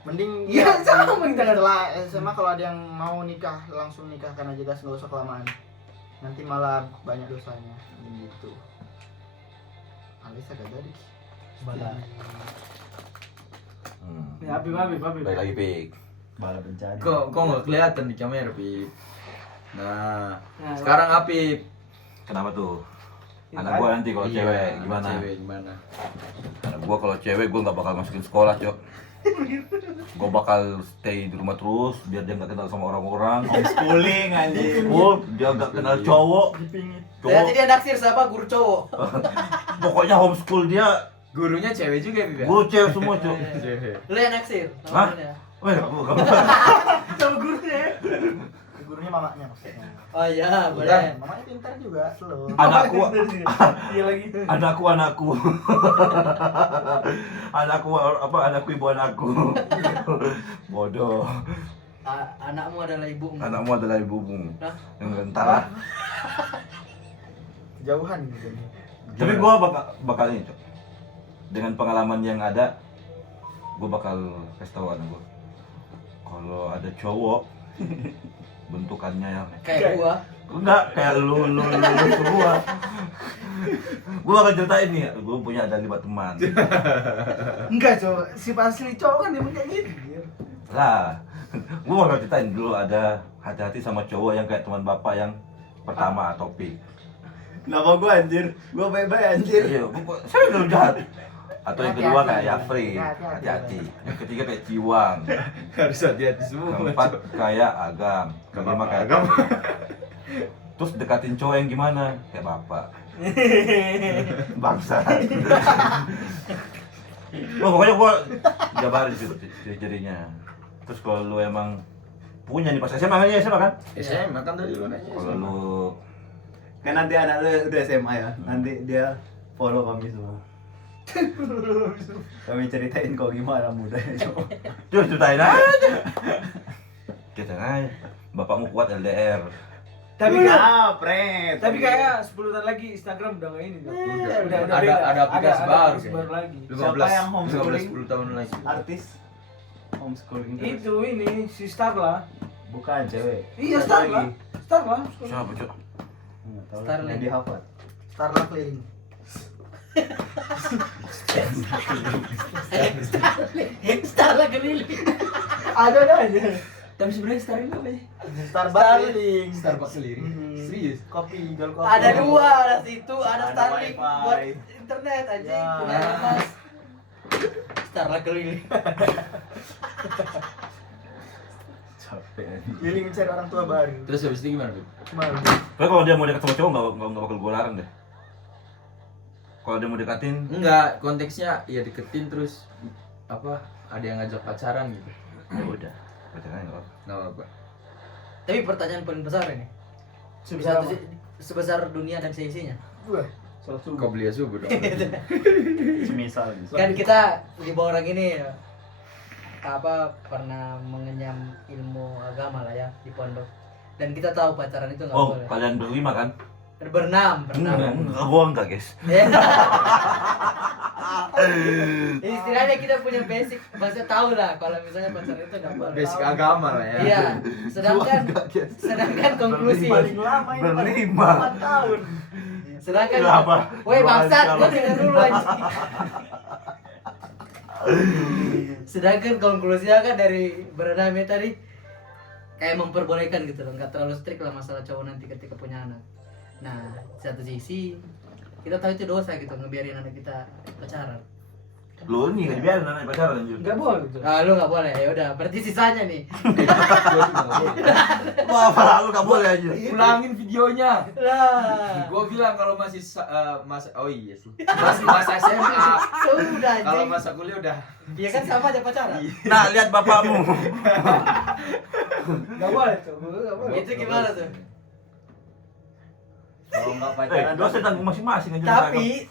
Mending Iya, sama kita kan. setelah SMA kalau ada yang mau nikah langsung nikahkan aja guys, nggak usah kelamaan, nanti malah banyak dosanya gitu. Alisa gak jadi. Ya Habib. Baik lagi, Pik. Bala bencana. Kok nggak kelihatan di kamera, Pip? Nah, Nah, sekarang Apip. Kenapa tuh? Anak gua nanti kalau Iya, cewek gimana? Cewek gimana? Anak gua kalau cewek gua nggak bakal masukin sekolah, Cok. Gua bakal stay di rumah terus biar dia nggak kenal sama orang-orang. Homeschooling anjing. Oh, dia nggak kenal cowok. Berarti dia naksir sama guru cowok. Pokoknya homeschool dia. Gurunya cewek juga, Pip ya? Gua cewek semua, Cok. Cewek. Lu yang naksir Hah? sama gurunya. Weh, gua sama gurunya. Gurunya mamanya maksudnya. Oh iya, boleh. Mamanya pintar juga, slow. anakku Iya lagi. anakku anakku ibu anakku. Bodoh. Anakmu adalah ibumu. Anakmu adalah ibumu. Hah? Entar lah. Jauhan gitu. Tapi gua bakal ini, Cok. Dengan pengalaman yang ada, gua bakal kasih tahu anak gua. Kalau ada cowok bentukannya yang Kayak gua. enggak kayak lu semua. Gua akan ceritain nih, gua punya ada 5 teman. Enggak, cowok. Si asli cowok kan emang kayak gitu. Lah, gua bakal ceritain dulu ada hati-hati sama cowok yang kayak teman bapak yang pertama Topik. Kenapa gua anjir? Gua baik-baik anjir. Iya, saya udah jahat. Atau yang kedua kayak Yafri, Hati-hati. hati-hati. Yang ketiga kayak Ciwang. Harus hati-hati semua. Keempat kayak Agam. Kelima kayak Agam. Terus dekatin cowok yang gimana? Kayak bapak. Bangsa. Wah, pokoknya gua jabarin sih ciri-cirinya. Terus kalau lu emang punya nih pas SMA kan ya, SMA kan? SMA kan tadi lu nanya. Kalau lu Kan nanti anak lu udah SMA ya. Nanti dia follow kami semua. Kami ceritain kok gimana mudanya. Cus, ceritain aja. Kita aja. Bapakmu kuat LDR. Tapi kan pret. tapi kayak 10 tahun lagi Instagram udah enggak ini, Dok. Udah Ada beda. aplikasi baru aplikasi kayaknya. baru lagi. 15, Siapa yang homeschooling? 10 tahun lagi. Artis homeschooling terus. Itu ini si Starla. Bukan cewek. Iya, Satu Starla. lagi. Starla. Siapa, Cok? Nggak tahu lah, Starling. yang di Harvard. Starla keliling. Starla keliling. Ada aja. Tapi sebenarnya Star ini apa sih? Starbucks keliling. Starbucks sendiri. Serius? Kopi, jual kopi. Ada dua, ada situ, ada Ada Starlink wifi. buat internet anjing. Ya. Punya lepas. Starlink keliling. Capek aja. Keliling mencari orang tua baru. Terus habis itu gimana, Bib? Malu. Tapi kalau dia mau dekat sama cowok nggak bakal gue larang deh. Kalau dia mau dekatin, Enggak, konteksnya ya deketin terus apa? Ada yang ngajak pacaran gitu. ya udah. Pacaran nggak apa. Enggak apa-apa. Tapi pertanyaan paling besar ini. Sebesar apa? Sebesar dunia dan seisinya. Wah. Salat subuh. Kau beli subuh dong. Semisal gitu. Kan kita di bawah orang ini apa pernah mengenyam ilmu agama lah ya di pondok. Dan kita tahu pacaran itu nggak Oh, boleh. kalian berlima kan? Berenam. Enggak bohong enggak, guys? Istilahnya kita punya basic, maksudnya tahu lah kalau misalnya pacaran itu nggak boleh. Basic agama lah ya. Iya. Sedangkan konklusi. Paling lama ini Berlima. 4 tahun. Sedangkan, Kenapa? woi bangsat, Kenapa? gua dengar dulu anjing. Sedangkan konklusinya kan dari berenamnya tadi kayak memperbolehkan gitu loh, nggak terlalu strict lah masalah cowok nanti ketika punya anak. Nah, satu sisi kita tahu itu dosa gitu ngebiarin anak kita pacaran. Lu nih enggak dibiarin anak pacaran anjir. Enggak boleh gitu. Ah, lu nggak boleh ya udah. Berarti sisanya nih. Wah, apa lu enggak boleh aja. Ulangin videonya. Lah. Gua bilang kalau masih masa oh iya sih. Masih masa SMA. Sudah Kalau anjing. masa kuliah udah. Iya kan sama aja pacaran. Nah, lihat bapakmu. Enggak boleh tuh. Enggak boleh. Itu gimana tuh? Kalau nggak pacaran, Dosa tanggung masing-masing aja. Tapi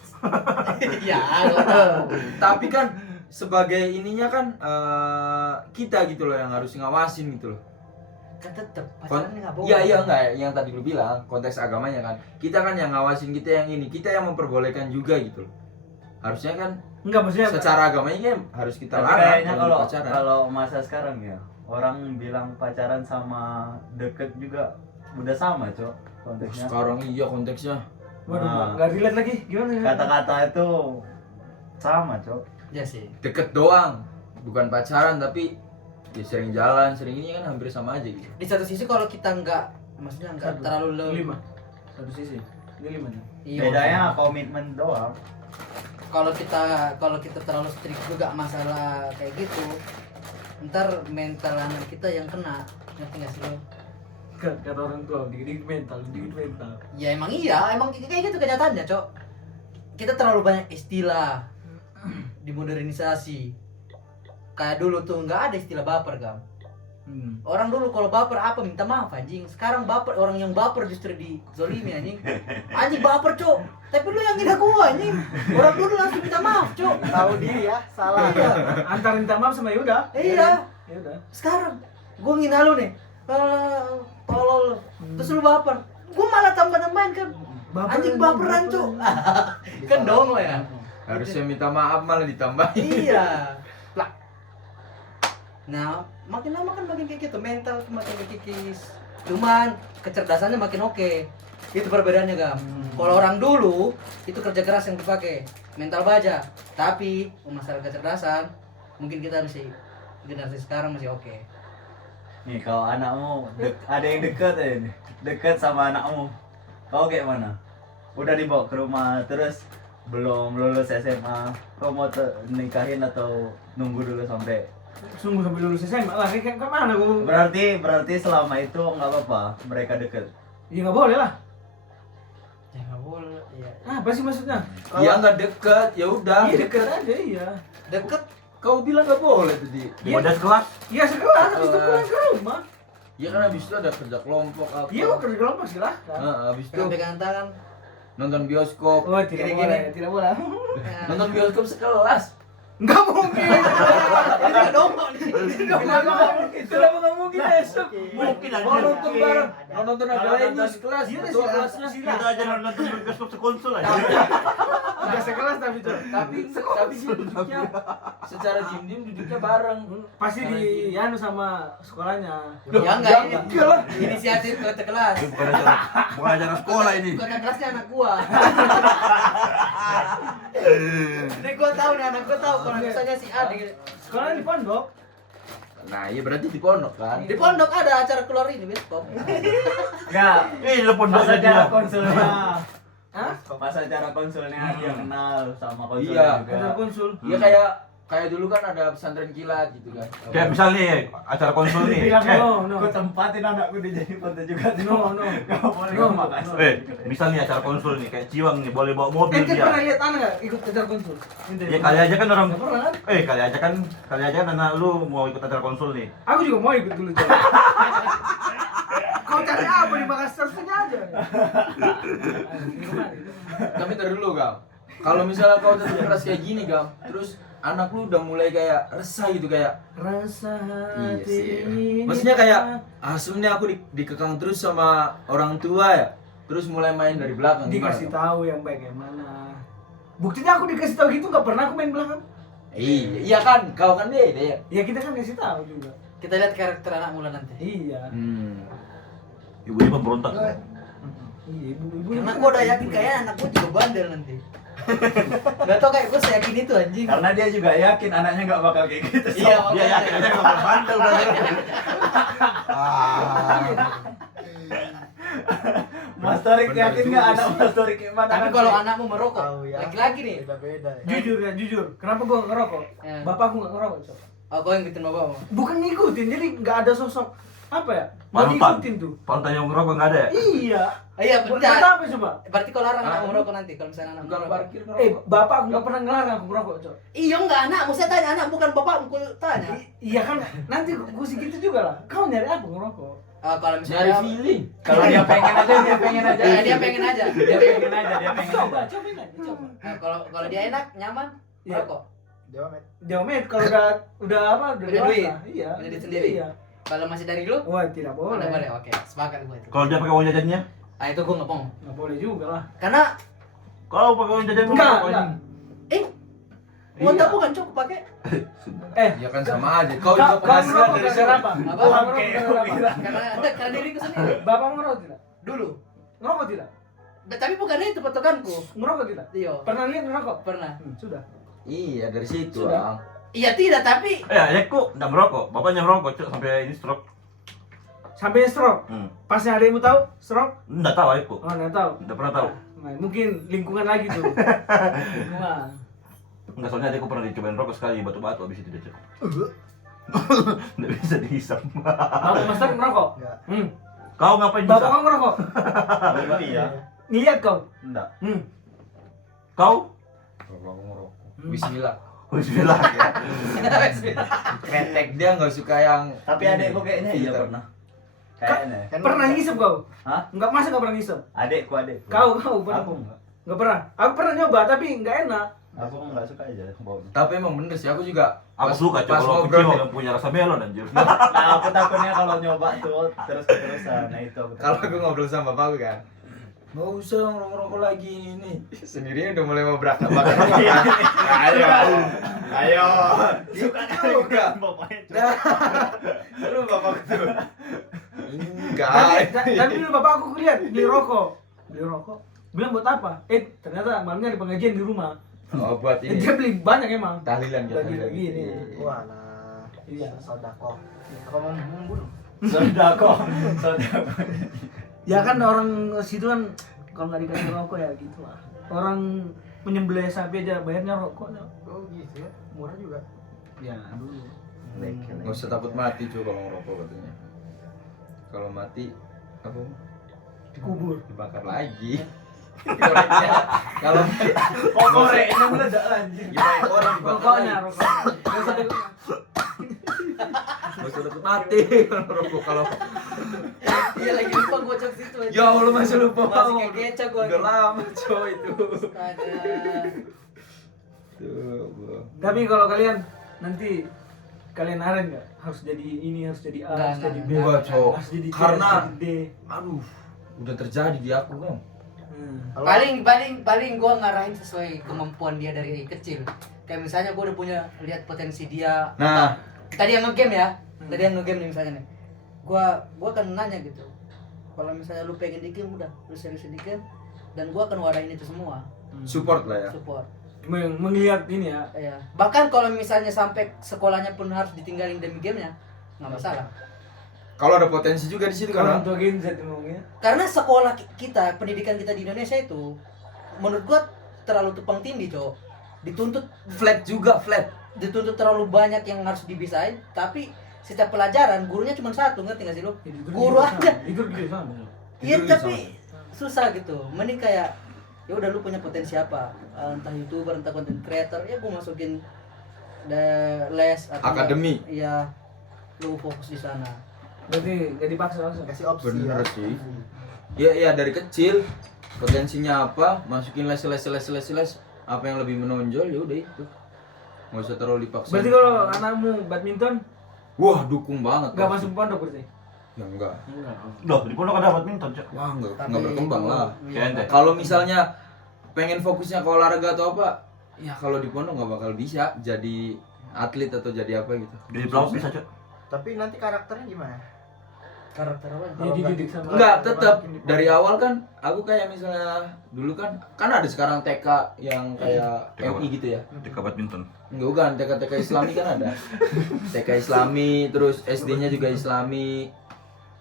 ya, gua tahu. Tapi kan sebagai ininya kan kita gitu loh yang harus ngawasin gitu loh. Kan tetep pacarannya nggak boleh. Iya iya enggak yang tadi lu bilang konteks agamanya kan. Kita kan yang ngawasin, kita yang ini, kita yang memperbolehkan juga gitu loh. Harusnya kan Enggak maksudnya secara agamanya kan harus kita tapi larang kayaknya kalau kalau pacaran. kalau masa sekarang ya orang bilang pacaran sama deket juga udah sama cok konteksnya. Sekarang iya konteksnya. waduh, Nah. enggak relate lagi. Gimana ya? Kata-kata itu sama cok. Ya sih. Deket doang, bukan pacaran tapi ya sering jalan, sering ini kan hampir sama aja gitu. Di satu sisi kalau kita nggak, maksudnya nggak Satu. terlalu 5. Satu sisi. Ini 5 nih. Iya, Bedanya komitmen doang. kalau kita terlalu strict juga masalah kayak gitu, ntar mental anak kita yang kena, ngerti nggak sih lo? Kata orang tua, dikit-dikit mental, dikit mental. Ya emang iya, emang kayak gitu kenyataannya, Cok. Kita terlalu banyak istilah dimodernisasi. Kayak dulu tuh nggak ada istilah baper, Gam. Orang dulu kalau baper apa minta maaf anjing. Sekarang baper, orang yang baper justru dizolimi anjing. Anjing baper, Cok. Tapi lu yang ngina gua anjing. Orang dulu langsung minta maaf, Cok. Tahu diri ya, salah. Iya. Antar minta maaf sama Yuda. Iya. Ya udah. Sekarang gua ngina lu nih. Tolol. Terus lu baper. Gua malah tambah main kan. Anjing baperan, Cok. Kan dongo ya. Harusnya minta maaf malah ditambahin. Iya. Plak. Nah, makin lama kan makin kayak gitu, mental makin kikis. Cuman kecerdasannya makin oke. Itu perbedaannya, Gam. Kalau orang dulu itu kerja keras yang dipakai, mental baja. Tapi masalah kecerdasan, mungkin kita masih generasi sekarang masih oke. Nih kalau anakmu ada yang deket ya ini, deket sama anakmu, kau kayak mana? Udah dibawa ke rumah terus belum lulus SMA, kau mau nikahin atau nunggu dulu sampai? Sungguh sampai lulus SMA lah. Kayak mana gua? Berarti selama itu nggak apa-apa mereka deket. Ya enggak boleh lah. Ya nggak boleh. Ya. Apa sih maksudnya? Ya nggak deket, ya udah. Iya deket aja, iya. Deket. Kau bilang nggak boleh tadi. Udah sekelas. Iya sekelas, habis itu pulang ke rumah. Ya kan habis itu ada kerja kelompok apa. Iya, gua kerja kelompok silahkan. Habis itu Pegang tangan. nonton bioskop. Oh, tidak Gini-gini. boleh, tidak boleh. Ya. Nonton bioskop sekelas. Enggak mungkin. Ini nggak dongo nih. Enggak mungkin. Kenapa enggak mungkin besok? Mungkin aja. Mau nonton bareng, mau nonton Kalau ada nonton- sekelas, Iya, ketua silakan. kelasnya. Kita aja nonton bioskop sekonsol aja. Udah sekelas tapi tuh. Tapi dia duduknya secara diem-diem duduknya bareng. Pasti di Yanu sama sekolahnya. Ya enggak ini. enggak lah. Inisiatif kota kelas. Bukan acara sekolah ini. Kota kelasnya anak gua. Ini gua tahu nih anak gua tahu kalau misalnya si A di Sekolahnya di pondok. Nah, iya berarti di pondok kan? Di pondok ada acara keluar ini bioskop. Enggak. Lo pondok Pas acara dia. konsulnya. Hah? Pas acara konsulnya dia kenal sama konsulnya Iya. juga. Ada konsul. Iya kayak dulu kan ada pesantren kilat gitu kan. Kayak misal nih acara konsul nih. Bilang no. Gue tempatin anakku di jadi foto juga. No. Gak boleh No, ngomong no. Misal nih acara konsul nih kayak Ciwang nih boleh bawa mobil Ente pernah dia. lihat anak nggak ikut acara konsul? Ente Ya kali aja kan orang. Nggak pernah kan? Kali aja kan anak lu mau ikut acara konsul nih. Aku juga mau ikut dulu coba. Kau cari apa di Makassar sini aja. Tapi ntar dulu Gam. Kalau misalnya kau tetap keras kayak gini Gam, terus anak lu udah mulai kayak resah gitu kayak Rasa iya hati sih. ini. Maksudnya kayak sebenarnya aku dikekang terus sama orang tua ya. Terus mulai main dari belakang. Gimana, dikasih Gam? tahu yang baik yang mana. Buktinya aku dikasih tahu gitu nggak pernah aku main belakang. Iya kan, kau kan beda ya. Ya kita kan kasih tahu juga. Kita lihat karakter anak mula nanti. Iya. Ibunya pemberontak. Iya ibu. Karena gue udah yakin kayak anak gue juga bandel nanti. Gak tau kayak gue seyakin itu anjing. Karena dia juga yakin anaknya gak bakal kayak gitu. Iya, Dia yakin aja kalau bandel udah. Mas Torik Bener yakin juga gak anak sih. Mas Torik gimana? Tapi kalau anakmu merokok, Tahu ya. laki-laki nih. Beda-beda ya. Jujur. Kenapa gua nggak ngerokok? Ya. Bapakku nggak ngerokok. Sob. Oh, kau yang ngikutin bapakmu. Bukan ngikutin, jadi nggak ada sosok apa ya? Mau Panutan. ngikutin tuh. Panutan yang ngerokok nggak ada ya? Iya. Iya, Buat benar. apa coba? Berarti kau larang Ah. anakmu merokok nanti kalau misalnya anakmu Tukang merokok. parkir Bapak aku nggak pernah ngelarang aku ngerokok, Cok. Iya enggak anakmu, saya tanya anak bukan bapakmu, aku tanya. Iya kan, nanti gua segitu juga lah. Kau nyari apa ngerokok? Kalau nyari misalnya feeling. Kalau dia pengen aja, dia pengen aja. dia pengen aja. Dia pengen aja, dia pengen Coba aja. aja. Kalau dia enak, nyaman, Iya. merokok. Jawa met. Diomet kalau udah apa? Udah dewasa. duit? Iya. Punya duit sendiri? Iya. Kalau masih dari dulu, Wah, tidak boleh. boleh. Oke, sepakat gue itu. Kalau dia pakai uang jajannya? Ah itu gue nggak mau. Nggak boleh juga lah. Karena Kalau pakai uang jajan Enggak. uang Iya. tabungan cukup pakai. Ya kan sama aja. Kau juga penghasilan ngerokok dari gara-gara siapa? apa? Apa? Kau Oke, ngerokok gara-gara apa? Karena diriku sendiri. Bapak ngerokok tidak? Dulu. Ngerokok tidak? Tapi bukan itu patokanku. Ngerokok tidak? Iya. Pernah lihat ngerokok? Pernah. Sudah. Iya dari situ Sudah. Bang. Iya tidak, tapi Adekku nggak merokok. Bapaknya merokok cuk sampai ini stroke. Sampai stroke. Pasnya adikmu tahu stroke? Nggak tahu adekku. Oh, nggak tahu. Nggak pernah tahu. Nah, mungkin lingkungan lagi tuh. Lingkungan. Nggak, soalnya adekku pernah dicobain rokok sekali batu-batu habis itu dia cuk. Nggak bisa dihisap. Bapak Master ngerokok? Enggak. Kau ngapain Bapak bisa? kamu ngerokok? Iya. Ngeliat kau? Enggak. Kau? Kalau aku ngerokok. Bismillah. Bismillah ya. Kretek dia nggak suka yang. Tapi adekku kayaknya iya filter. pernah. Kayaknya. Kan Pernah ngisep kau? Hah? Enggak, masa nggak pernah ngisep? Adekku. Kau pernah? Aku enggak. Nggak pernah. Aku pernah nyoba tapi nggak enak. Aku enggak suka aja bau. Tapi emang bener sih aku juga. Aku suka cuk pas kalau ngobrol kecil nih. yang punya rasa melon anjir. Nah, aku takutnya kalau nyoba tuh terus-terusan. Nah, itu aku Kalau takut. aku ngobrol sama bapakku kan, nggak usah ngerokok lagi ini. Sendirinya udah mulai mau bakar. Ayo, ayo. Suka Gitu enggak? bapaknya. Nah, lu bapakku tuh. Enggak. Tapi dulu bapak aku lihat beli rokok. Bilang buat apa? Ternyata malamnya ada pengajian di rumah. Oh buat ini. Dia beli banyak emang. Tahlilan gitu. Lagi ini. Wah, nah. Iya. Sodako. Apa mau membunuh? Sodako. Ya kan orang situ kan kalau nggak dikasih rokok ya gitu lah. Orang menyembelih sapi aja bayarnya rokok. Oh gitu ya. Murah juga. Ya dulu. Nggak usah takut mati coba kalau ngerokok katanya. Kalau mati apa? Dikubur. Dibakar lagi. Koreknya. Kalau Koreknya meledak anjir. gimana orang dibakar Rokoknya, lagi. rokok. Nggak usah di- Nggak usah takut mati kalau ngerokok kalau. iya lagi lupa gue cok situ aja. Ya Allah masih lupa. Masih kayak kecap gue. Udah lama coy itu. Astaga. Tuh, Bu. Tapi kalau kalian nanti kalian aren nggak harus jadi ini, harus jadi A, harus jadi B, Enggak, Cok. harus jadi C, Karena- harus jadi D. Aduh, udah terjadi di aku kan. Paling gue ngarahin sesuai kemampuan dia dari kecil. Kayak misalnya gue udah punya lihat potensi dia. Nah, Tadi yang ngegame ya. Tadi yang ngegame nih misalnya nih. Gua akan nanya gitu. Kalau misalnya lu pengen di game udah, lu serius di game dan gua akan wadahin itu semua. support lah ya. Support. Melihat ini ya. Iya. Bahkan kalau misalnya sampai sekolahnya pun harus ditinggalin demi gamenya, nggak masalah. Kalau ada potensi juga di situ Orang kan. tua Gen Z ngomongnya. Karena sekolah kita, pendidikan kita di Indonesia itu menurut gua terlalu tumpang tindih, Cok. Dituntut Flat juga, flat. dituntut terlalu banyak yang harus dibisain, tapi setiap pelajaran gurunya cuma satu, ngerti gak sih lu? Guru aja. Itu gitu sama. Iya, Itu tapi susah gitu. Mending kayak ya udah lu punya potensi apa? Entah YouTuber, entah content creator, ya gua masukin les atau Akademi. Iya. Lu fokus di sana. Berarti gak dipaksa langsung. Kasih opsi Bener ya. sih. Ya dari kecil potensinya apa, masukin les apa yang lebih menonjol ya udah itu. Nggak usah terlalu dipaksa. Berarti kalau anakmu badminton Wah, dukung banget. gak pasti. masuk pondok berarti? Ya enggak. Enggak. Loh, di pondok ada badminton, Cok. Wah, enggak Tapi berkembang itu- lah. iya. Kayak ente. Kalau misalnya pengen fokusnya ke olahraga atau apa, ya kalau di pondok nggak bakal bisa jadi atlet atau jadi apa gitu. Jadi pelawak bisa, Cok. Tapi nanti karakternya gimana? Karakter apa? Ya dididik sama. Enggak, tetap dari awal kan aku kayak misalnya dulu kan ada sekarang TK yang kayak TK MI gitu ya. Di badminton. Enggak, bukan TK Islami kan ada. TK Islami, terus SD-nya juga Islami,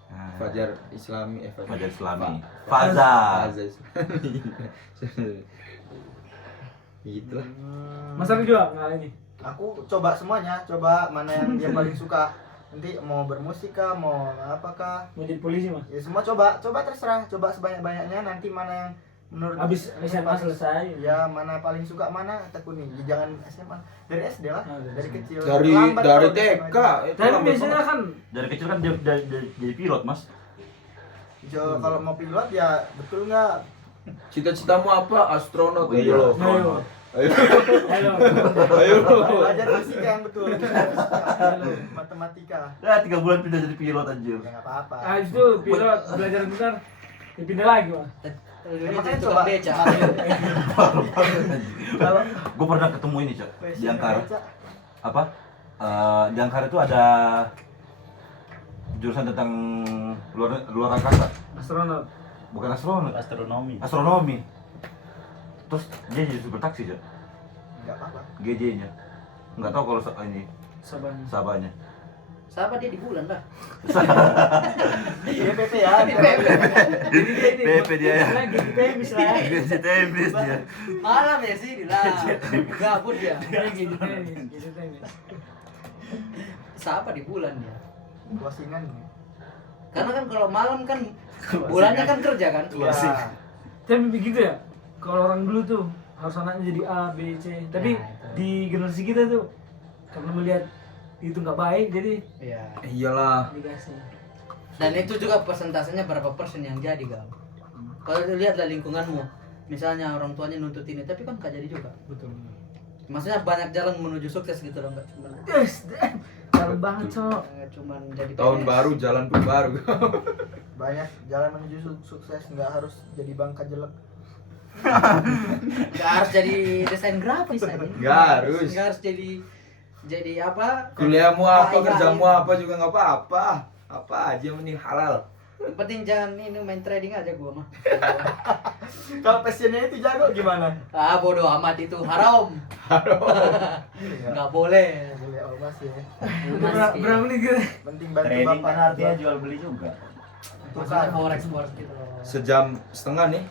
Nah, Fajar Islami, Fajar Islami. Faza. Fajar Islami. Gitu lah. Mas Arif juga nggak ini. Aku coba semuanya, coba mana yang dia paling suka. Nanti mau bermusik kah, mau apakah? Mau jadi polisi Mas. Ya semua coba terserah, coba sebanyak-banyaknya. Nanti mana yang menurut Habis SMA selesai. ya mana paling suka mana tekuni. Ya, jangan SMA, dari SD lah, Ah, dari dari SMA. kecil. Dari Lambat dari kalau di TK SMA. itu Tapi lambat biasanya banget. kan Dari kecil kan jadi pilot, Mas. Kalau mau pilot ya betul nggak? Cita-citamu apa? Astronot. Iya, Ayo. Ayo. Ayo. Halo. Ayo. Belajar fisika yang betul, matematika. Ya, 3 bulan pindah jadi pilot anjir. Ya nggak apa-apa. Habis itu pilot belajar bentar dipindah lagi Mas. Makanya coba. coba beca. Kalau Gue pernah ketemu ini, Cok. Di Ankara. baca, Apa? Di Ankara itu ada jurusan tentang luar angkasa. Astronot. Bukan astronot, Astronomi. astronomi. Terus dia jadi supir taksi, Cok. nggak apa-apa. GJ-nya. Nggak tahu kalau ini Sabanya. Sabahnya. Siapa dia di bulan lah. Dia PP ya. Jadi dia ini. PP dia ya. Lagi di temis lah. GJ tembis dia. Malam ya sih lah. Gabut dia. Dia gitu temis, gitu temis. Siapa di bulan ya? Closingan. Karena kan kalau malam kan bulannya kan kerja kan. Ya. Tapi begitu ya. Kalau orang dulu tuh harus anaknya jadi A, B, C. Tapi Nah, itu. di generasi kita tuh karena melihat itu nggak baik jadi Iya. Iyalah. dikasih. Dan itu juga persentasenya berapa persen yang jadi gal. Kalau lu lihatlah lingkunganmu, misalnya orang tuanya nuntut ini, tapi kan gak jadi juga. Betul. Maksudnya banyak jalan menuju sukses gitu loh, nggak cuma Yes, dalam banget cok. nggak cuma jadi Tahun PNS. baru, jalan pun baru. Banyak jalan menuju sukses, nggak harus jadi bangka jelek. Nggak harus jadi desain grafis aja. Nggak harus. Nggak harus jadi apa? Kuliahmu apa, AI. kerjamu apa juga nggak apa-apa. Apa aja yang penting halal. Yang penting jangan ini main trading aja gua mah. Kalau passionnya itu jago gimana? Ah bodoh amat itu haram. Nggak boleh. Boleh ormas ya. Berapa menit gitu? Penting bantu Trading bapak. kan artinya jual beli juga. Maksudnya forex gitu. Sejam setengah nih.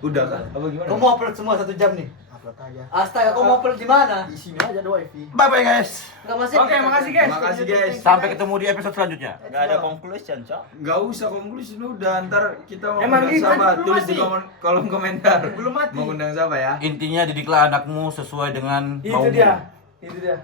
Udah kan? Apa gimana? Kau mau upload semua 1 jam nih? Upload aja. Astaga, kau mau upload di mana? Di sini aja ada wifi. Bye bye guys. Nggak masih. Oke, makasih guys. Makasih guys. Sampai ketemu di episode selanjutnya. Nggak ada conclusion, Cok. Nggak usah konklusi udah, ntar kita mau Emang undang gitu, siapa? belum Tulis di mati. kolom komentar. Belum mati. Mau undang siapa ya? Intinya didiklah anakmu sesuai dengan Itu maumu. dia. Itu dia.